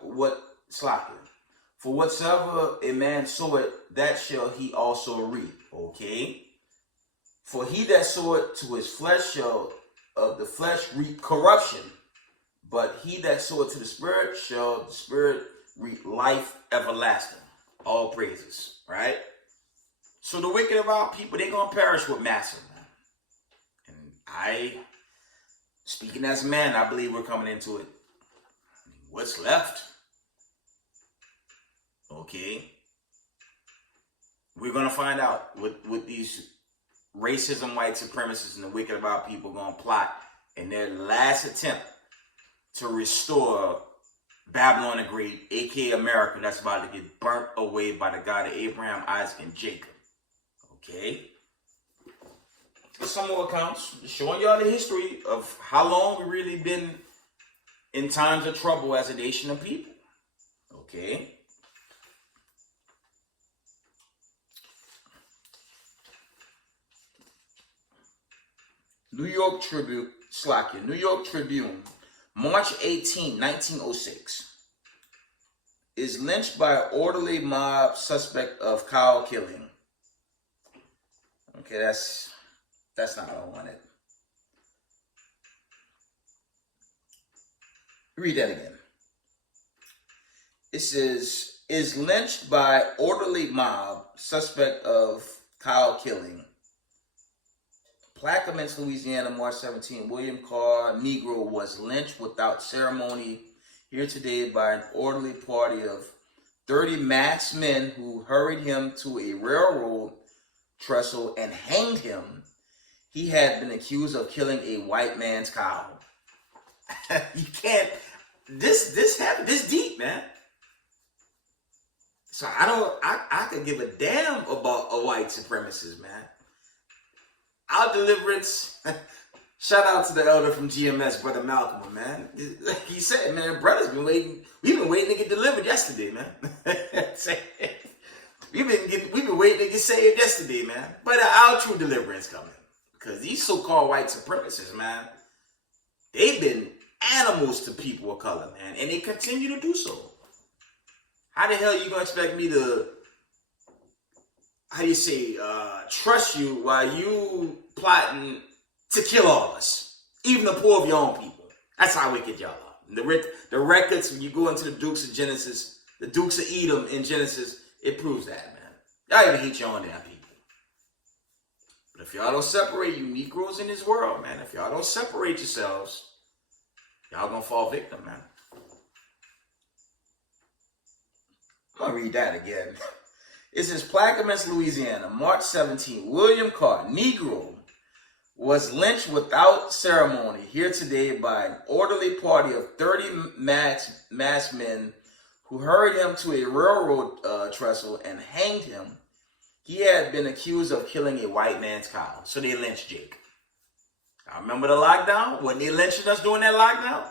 a man soweth, that shall he also reap. Okay? For he that soweth to his flesh shall of the flesh reap corruption. But he that soweth to the Spirit shall the Spirit reap life everlasting. All praises, right? So the wicked of our people, they're going to perish with massive, man. And speaking as a man, I believe we're coming into it. What's left? Okay. We're going to find out what these racism, white supremacists, and the wicked of our people going to plot in their last attempt to restore Babylon the Great, aka America, that's about to get burnt away by the God of Abraham, Isaac, and Jacob. Okay? Some more accounts showing y'all the history of how long we really been in times of trouble as a nation of people. Okay? New York Tribune, Slovakia, New York Tribune, March 18, 1906. Is lynched by orderly mob suspect of cow killing. Okay, that's not what I wanted. Read that again. It says, is lynched by orderly mob suspect of cow killing. Plaquemines, Louisiana, March 17. William Carr, Negro, was lynched without ceremony here today by an orderly party of 30 masked men who hurried him to a railroad trestle and hanged him. He had been accused of killing a white man's cow. You can't. This happened. This deep, man. So I could give a damn about a white supremacist, man. Our deliverance. Shout out to the elder from GMS, Brother Malcolm, man. Like he said, man, brother's been waiting. We've been waiting to get delivered yesterday, man. we've been waiting to get saved yesterday, man. But our true deliverance coming. Because these so-called white supremacists, man, they've been animals to people of color, man. And they continue to do so. How the hell are you going to expect me to, trust you while you plotting to kill all of us? Even the poor of your own people. That's how wicked y'all are. The records, when you go into the Dukes of Genesis, the Dukes of Edom in Genesis, it proves that, man. Y'all even hate your own damn people. But if y'all don't separate, you Negroes in this world, man, if y'all don't separate yourselves, y'all gonna fall victim, man. I'm gonna read that again. It says, Plaquemines, Louisiana, March 17. William Carr, Negro, was lynched without ceremony here today by an orderly party of 30 masked men who hurried him to a railroad trestle and hanged him. He had been accused of killing a white man's cow. So they lynched Jake. I remember the lockdown? When they lynching us during that lockdown?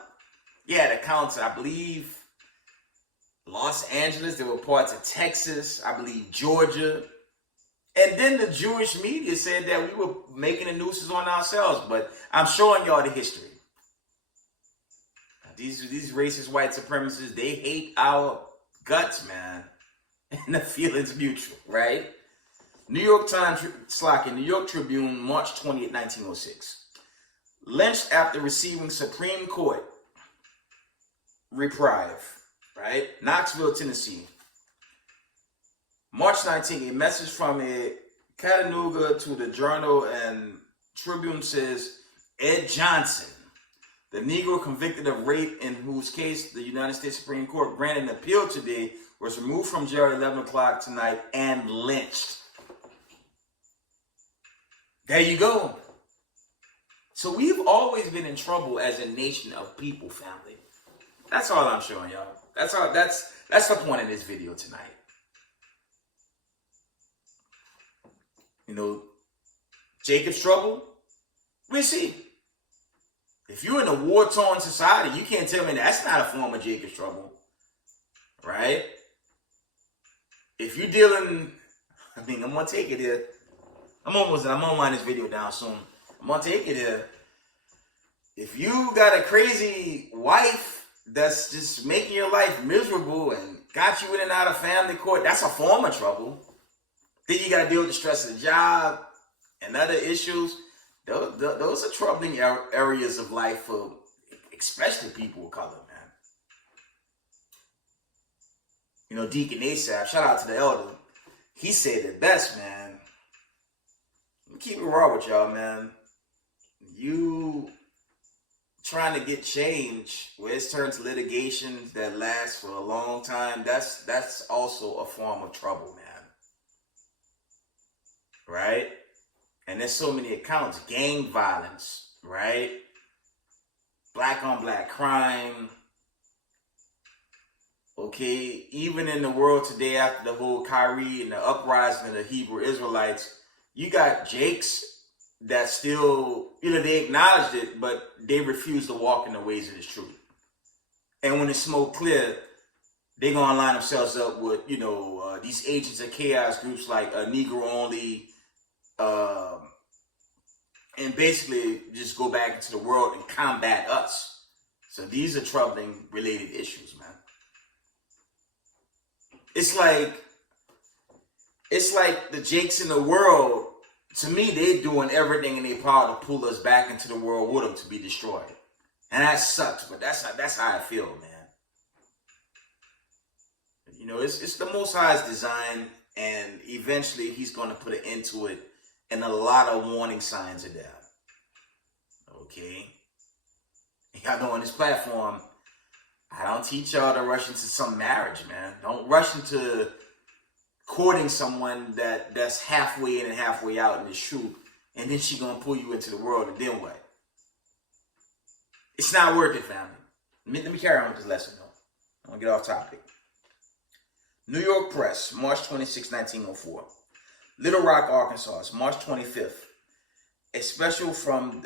Yeah, the counts, I believe, Los Angeles, there were parts of Texas, I believe Georgia. And then the Jewish media said that we were making the nooses on ourselves. But I'm showing y'all the history. These racist white supremacists, they hate our guts, man. And the feeling's mutual, right? New York Times, New York Tribune, March 20th, 1906. Lynched after receiving Supreme Court reprieve, right? Knoxville, Tennessee. March 19th, a message from a Chattanooga to the Journal and Tribune says, Ed Johnson, the Negro convicted of rape in whose case the United States Supreme Court granted an appeal today, was removed from jail at 11 o'clock tonight and lynched. There you go. So we've always been in trouble as a nation of people, family. That's all I'm showing y'all. That's the point of this video tonight. You know, Jacob's trouble, we'll see. If you're in a war-torn society, you can't tell me that's not a form of Jacob's trouble. Right? If you're dealing, I'm going to take it here. I'm going to wind this video down soon. I'm going to take it here. If you got a crazy wife that's just making your life miserable and got you in and out of family court, that's a form of trouble. Then you got to deal with the stress of the job and other issues. Those are troubling areas of life for especially people of color, man. You know, Deacon Asaph, shout out to the elder. He said it best, man. Keep it raw with y'all, man. You trying to get change where it's turned to litigation that lasts for a long time, that's also a form of trouble, man. Right? And there's so many accounts. Gang violence, right? Black on black crime. Okay, even in the world today after the whole Kyrie and the uprising of the Hebrew Israelites, you got Jakes that still, they acknowledged it, but they refuse to walk in the ways of this truth. And when it's smoke clear, they're going to line themselves up with, these agents of chaos groups like Negro Only, and basically just go back into the world and combat us. So these are troubling related issues, man. It's like the Jakes in the world. To me, they're doing everything in their power to pull us back into the world with them to be destroyed. And that sucks, but that's how I feel, man. You know, it's the Most High's design, and eventually he's going to put an end to it, and a lot of warning signs are there. Okay? Y'all know on this platform, I don't teach y'all to rush into some marriage, man. Don't rush into courting someone that's halfway in and halfway out in the shoot, and then she gonna pull you into the world, and then what? It's not worth it, family. Let me carry on with this lesson, though. I'm gonna get off topic. New York Press, March 26, 1904. Little Rock, Arkansas, March 25th. A special from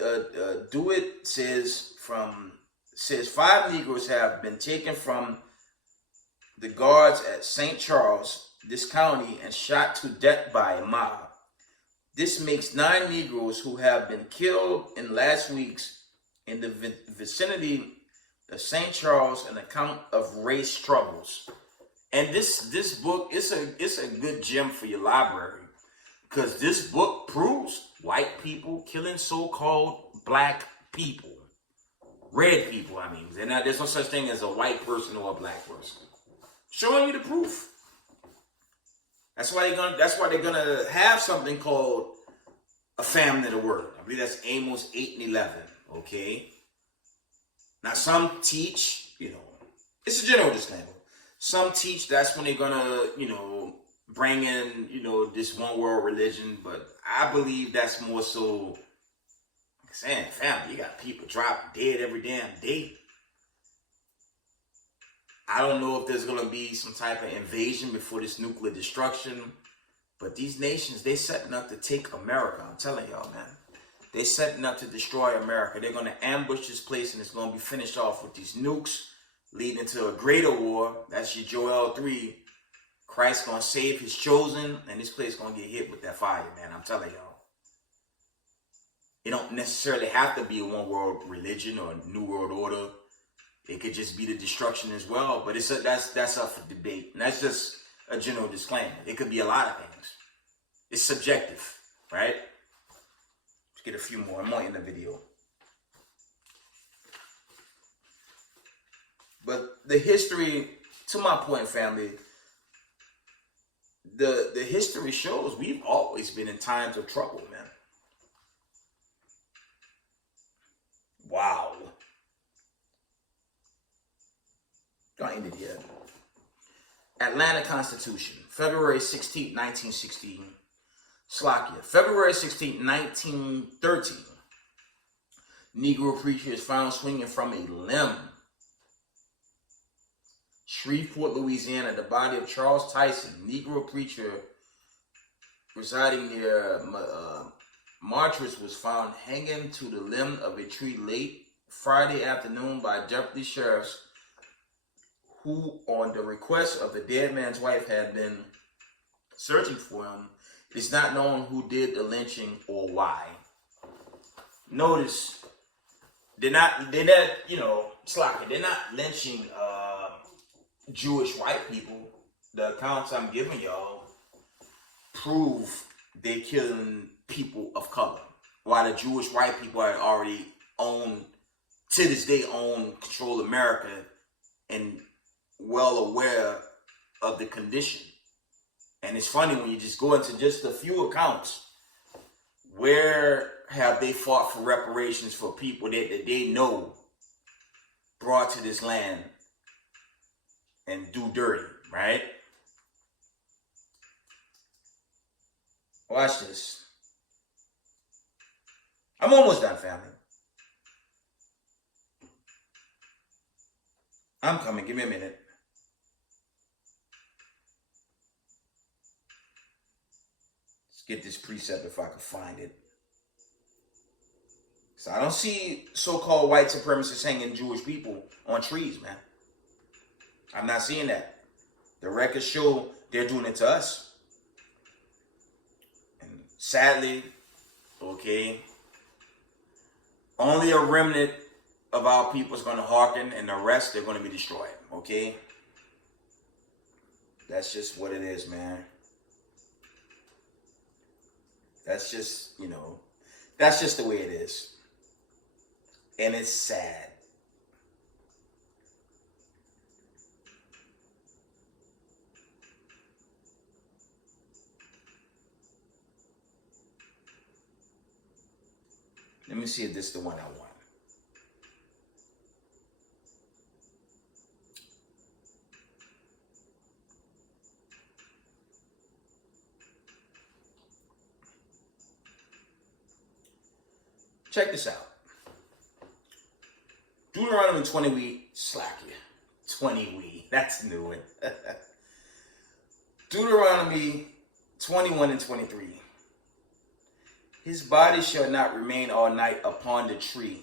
Do It says 5 Negroes have been taken from the guards at St. Charles, this county, and shot to death by a mob. This makes 9 Negroes who have been killed in last weeks in the vicinity of St. Charles, an account of race struggles. And this book, it's a good gem for your library, because this book proves white people killing so-called black people, red people. I mean, there's no such thing as a white person or a black person. Showing you the proof. That's why they're gonna have something called a famine of the word. I believe that's Amos 8 and 11. Okay. Now some teach, it's a general disclaimer. Some teach that's when they're gonna, bring in, this one world religion. But I believe that's more so saying, family, you got people drop dead every damn day. I don't know if there's going to be some type of invasion before this nuclear destruction. But these nations, they setting up to take America. I'm telling y'all, man. They setting up to destroy America. They're going to ambush this place, and it's going to be finished off with these nukes, leading to a greater war. That's your Joel 3. Christ's going to save his chosen, and this place going to get hit with that fire, man. I'm telling y'all. It don't necessarily have to be a one world religion or a new world order. It could just be the destruction as well, but that's up for debate. And that's just a general disclaimer. It could be a lot of things. It's subjective, right? Let's get a few more. I'm going to end the video. But the history, to my point, family, the history shows we've always been in times of trouble, man. Wow. Don't end it yet. Atlanta Constitution, February 16, 1916. Slovakia, February 16, 1913. Negro preacher is found swinging from a limb. Shreveport, Louisiana, the body of Charles Tyson, Negro preacher residing near Martris, was found hanging to the limb of a tree late Friday afternoon by deputy sheriffs who, on the request of the dead man's wife, had been searching for him. It is not known who did the lynching or why. Notice, they're not lynching Jewish white people. The accounts I'm giving y'all prove they're killing people of color, while the Jewish white people had already to this day control America, and well aware of the condition. And it's funny when you just go into just a few accounts, where have they fought for reparations for people that they know brought to this land and do dirty, right? Watch this. I'm almost done, family. I'm coming. Give me a minute. Let's get this precept if I can find it. So I don't see so-called white supremacists hanging Jewish people on trees, man. I'm not seeing that. The records show they're doing it to us. And sadly, okay, Only a remnant of our people is going to hearken, and the rest, they're going to be destroyed. Okay? That's just what it is, man. That's just, that's just the way it is. And it's sad. Let me see if this is the one I want. Check this out. Deuteronomy 20 week, slack you. 20 week, that's new one. Deuteronomy 21 and 23. His body shall not remain all night upon the tree,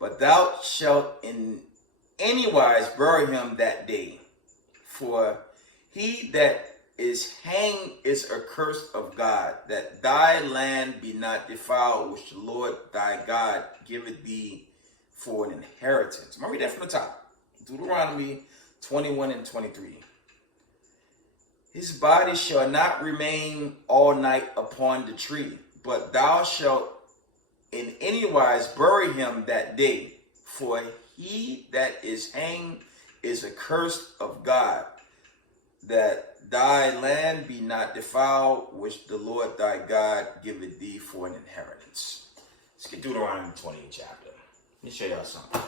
but thou shalt in any wise bury him that day. For he that is hanged is accursed of God, that thy land be not defiled, which the Lord thy God giveth thee for an inheritance. I'm going to read that from the top. Deuteronomy 21 and 23. His body shall not remain all night upon the tree, but thou shalt in any wise bury him that day. For he that is hanged is accursed of God, that thy land be not defiled, which the Lord thy God giveth thee for an inheritance. Let's get Deuteronomy 28 chapter. Let me show y'all something.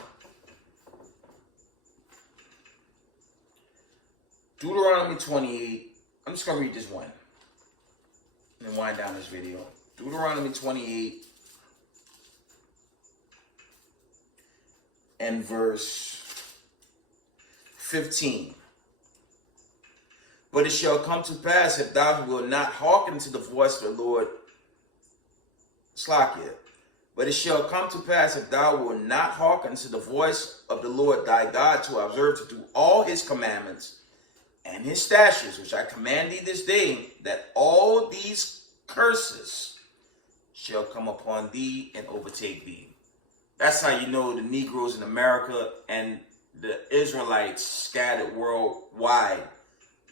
Deuteronomy 28. I'm just going to read this one and wind down this video. Deuteronomy 28 and verse 15. But it shall come to pass, if thou wilt not hearken to the voice of the Lord, Slakia. But it shall come to pass, if thou wilt not hearken to the voice of the Lord thy God, to observe to do all his commandments and his statutes, which I command thee this day, that all these curses shall come upon thee and overtake thee. That's how you know the Negroes in America and the Israelites scattered worldwide.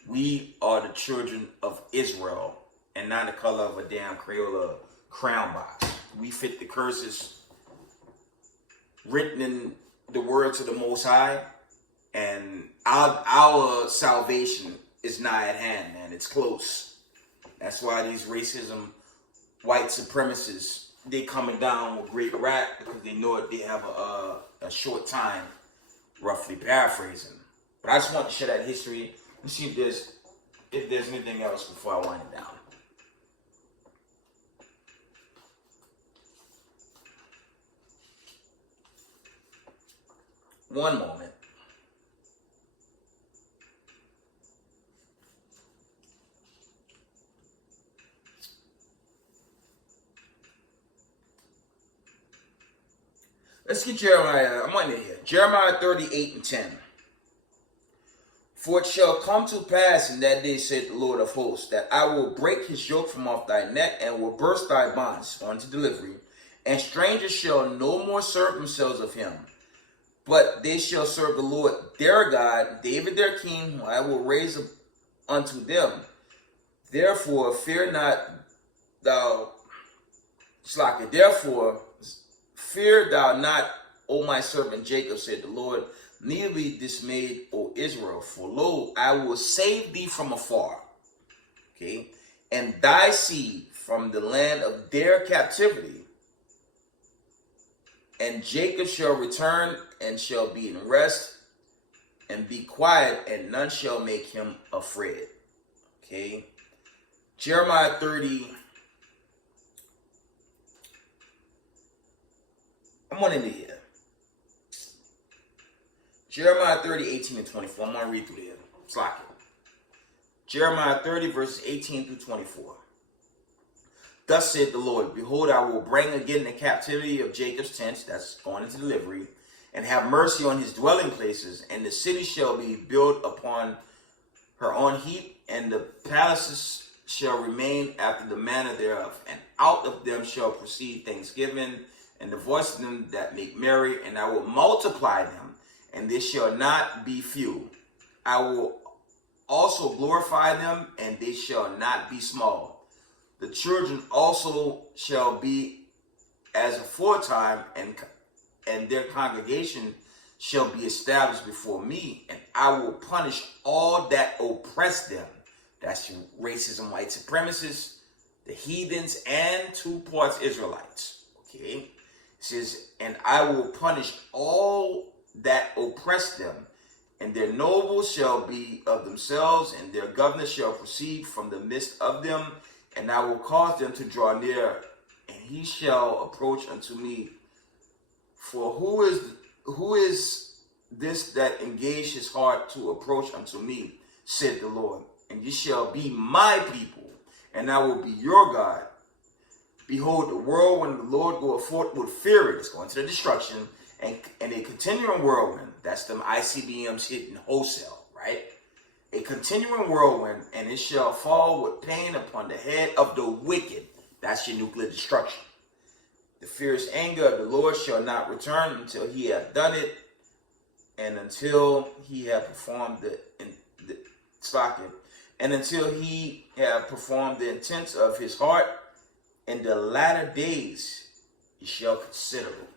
We are the children of Israel and not the color of a damn Crayola crown box. We fit the curses written in the words of the Most High, and our salvation is nigh at hand, man. It's close. That's why these racism, white supremacists, they coming down with great rap, because they know that they have a short time, roughly paraphrasing. But I just want to share that history. Let's see if there's anything else before I wind it down. One moment. Let's get Jeremiah. I'm on it here. Jeremiah 38 and 10. For it shall come to pass in that day, saith the Lord of hosts, that I will break his yoke from off thy neck, and will burst thy bonds unto delivery. And strangers shall no more serve themselves of him, but they shall serve the Lord their God, David their king, whom I will raise up unto them. Therefore fear not thou, Slack. Therefore fear thou not, O my servant Jacob, said the Lord, neither be dismayed, O Israel, for lo, I will save thee from afar, okay, and thy seed from the land of their captivity. And Jacob shall return and shall be in rest and be quiet, and none shall make him afraid. Okay. Jeremiah 30. I'm on into here. Jeremiah 30, 18 and 24. I'm going to read through there. It's like it. Jeremiah 30, verses 18 through 24. Thus saith the Lord, behold, I will bring again the captivity of Jacob's tents, that's going into delivery, and have mercy on his dwelling places, and the city shall be built upon her own heap, and the palaces shall remain after the manner thereof, and out of them shall proceed thanksgiving and the voice of them that make merry, and I will multiply them, and they shall not be few. I will also glorify them, and they shall not be small. The children also shall be as aforetime, and their congregation shall be established before me, and I will punish all that oppress them. That's your racism, white supremacists, the heathens, and 2 parts Israelites. Okay? It says, and I will punish all that oppress them, and their nobles shall be of themselves, and their governors shall proceed from the midst of them, and I will cause them to draw near, and he shall approach unto me. For who is this that engaged his heart to approach unto me, said the Lord, and ye shall be my people, and I will be your God. Behold, the whirlwind of the Lord goeth forth with fury, it's going to the destruction, and a continuing whirlwind, that's them ICBMs hitting wholesale, right? A continuing whirlwind, and it shall fall with pain upon the head of the wicked. That's your nuclear destruction. The fierce anger of the Lord shall not return until he hath done it, and until he have performed the intents of his heart. In the latter days he shall consider it.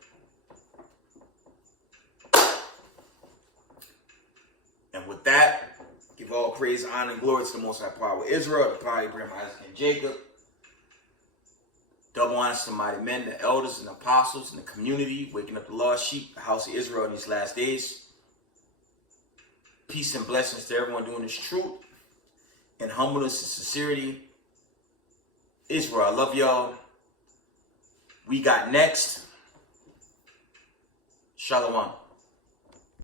And with that, give all praise, honor, and glory to the Most High Power of Israel, the power of Abraham, Isaac, and Jacob. Double honors to mighty men, the elders and apostles in the community, waking up the lost sheep, the house of Israel in these last days. Peace and blessings to everyone doing this truth in humbleness and sincerity. Israel, I love y'all. We got next. Shalom.